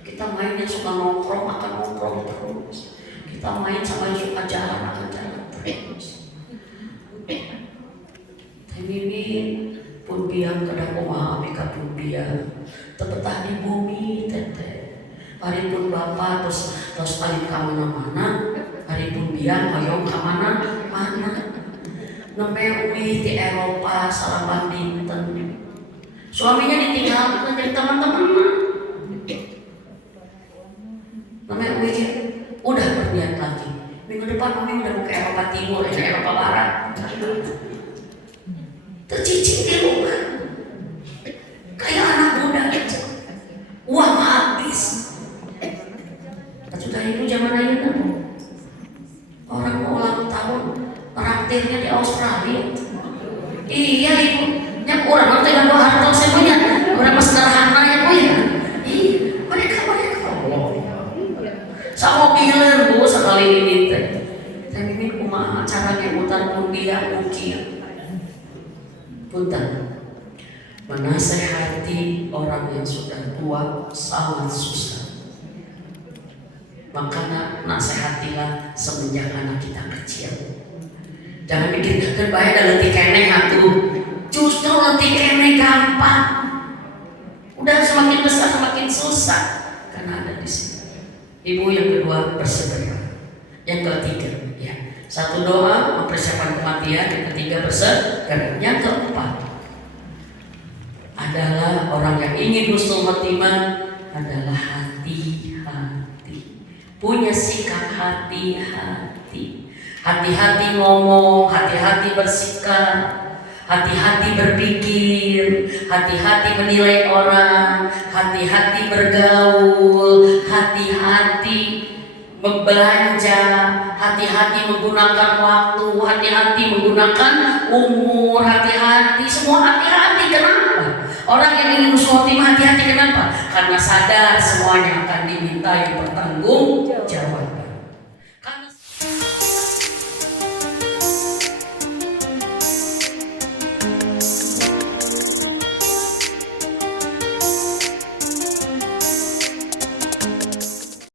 Kita main yang suka nongkrong akan nongkrong terus. Kita main sama yang suka jalan akan jalan terus. Ini pun biang kada kumaha mika pun biang tepetah di bumi teteh. Hari pun bapak terus paling ka mana-mana, hari pun biang hoyong ka mana-mana. Nembe uwi di Eropa salaman dinten. Suaminya ditinggalkan dari teman-teman. Nembe uwi udah berniat lagi. Minggu depan mami udah mau ke Eropa Timur, Eropa Barat. Tercicing di rumah kayak anak muda aja, uang habis. Sudah ibu zaman ayeuna orang mau ulang tahun traktirnya di Australia. Iya ibu, nyak orang nanti kan doa harta semuanya, orang mas sederhana ya Bu ya. Mereka sama mobilan Bu sekali ini teh. Tapi ini kumaha caranya mutar pun dia mungkin. Punten, menasehati orang yang sudah tua sangat susah. Makanya nasihatilah semenjak anak kita kecil. Jangan bikin berbahaya dan letih keneh atuh. Justru letih keneh gampang. Udah semakin besar semakin susah karena ada di sini. Ibu yang kedua bersegera. Yang ketiga, ya. Satu doa mempersiapkan kematian, yang ketiga bersegera. Yang keempat adalah orang yang ingin husnul khotimah adalah hati-hati, punya sikap hati-hati, hati-hati ngomong, hati-hati bersikap, hati-hati berpikir, hati-hati menilai orang, hati-hati bergaul, hati-hati belanja, hati hati-hati menggunakan waktu, hati-hati menggunakan umur, hati-hati, semua hati-hati. Kenapa? Orang yang ingin husnul khotimah hati-hati kenapa? Karena sadar semuanya akan dimintai pertanggung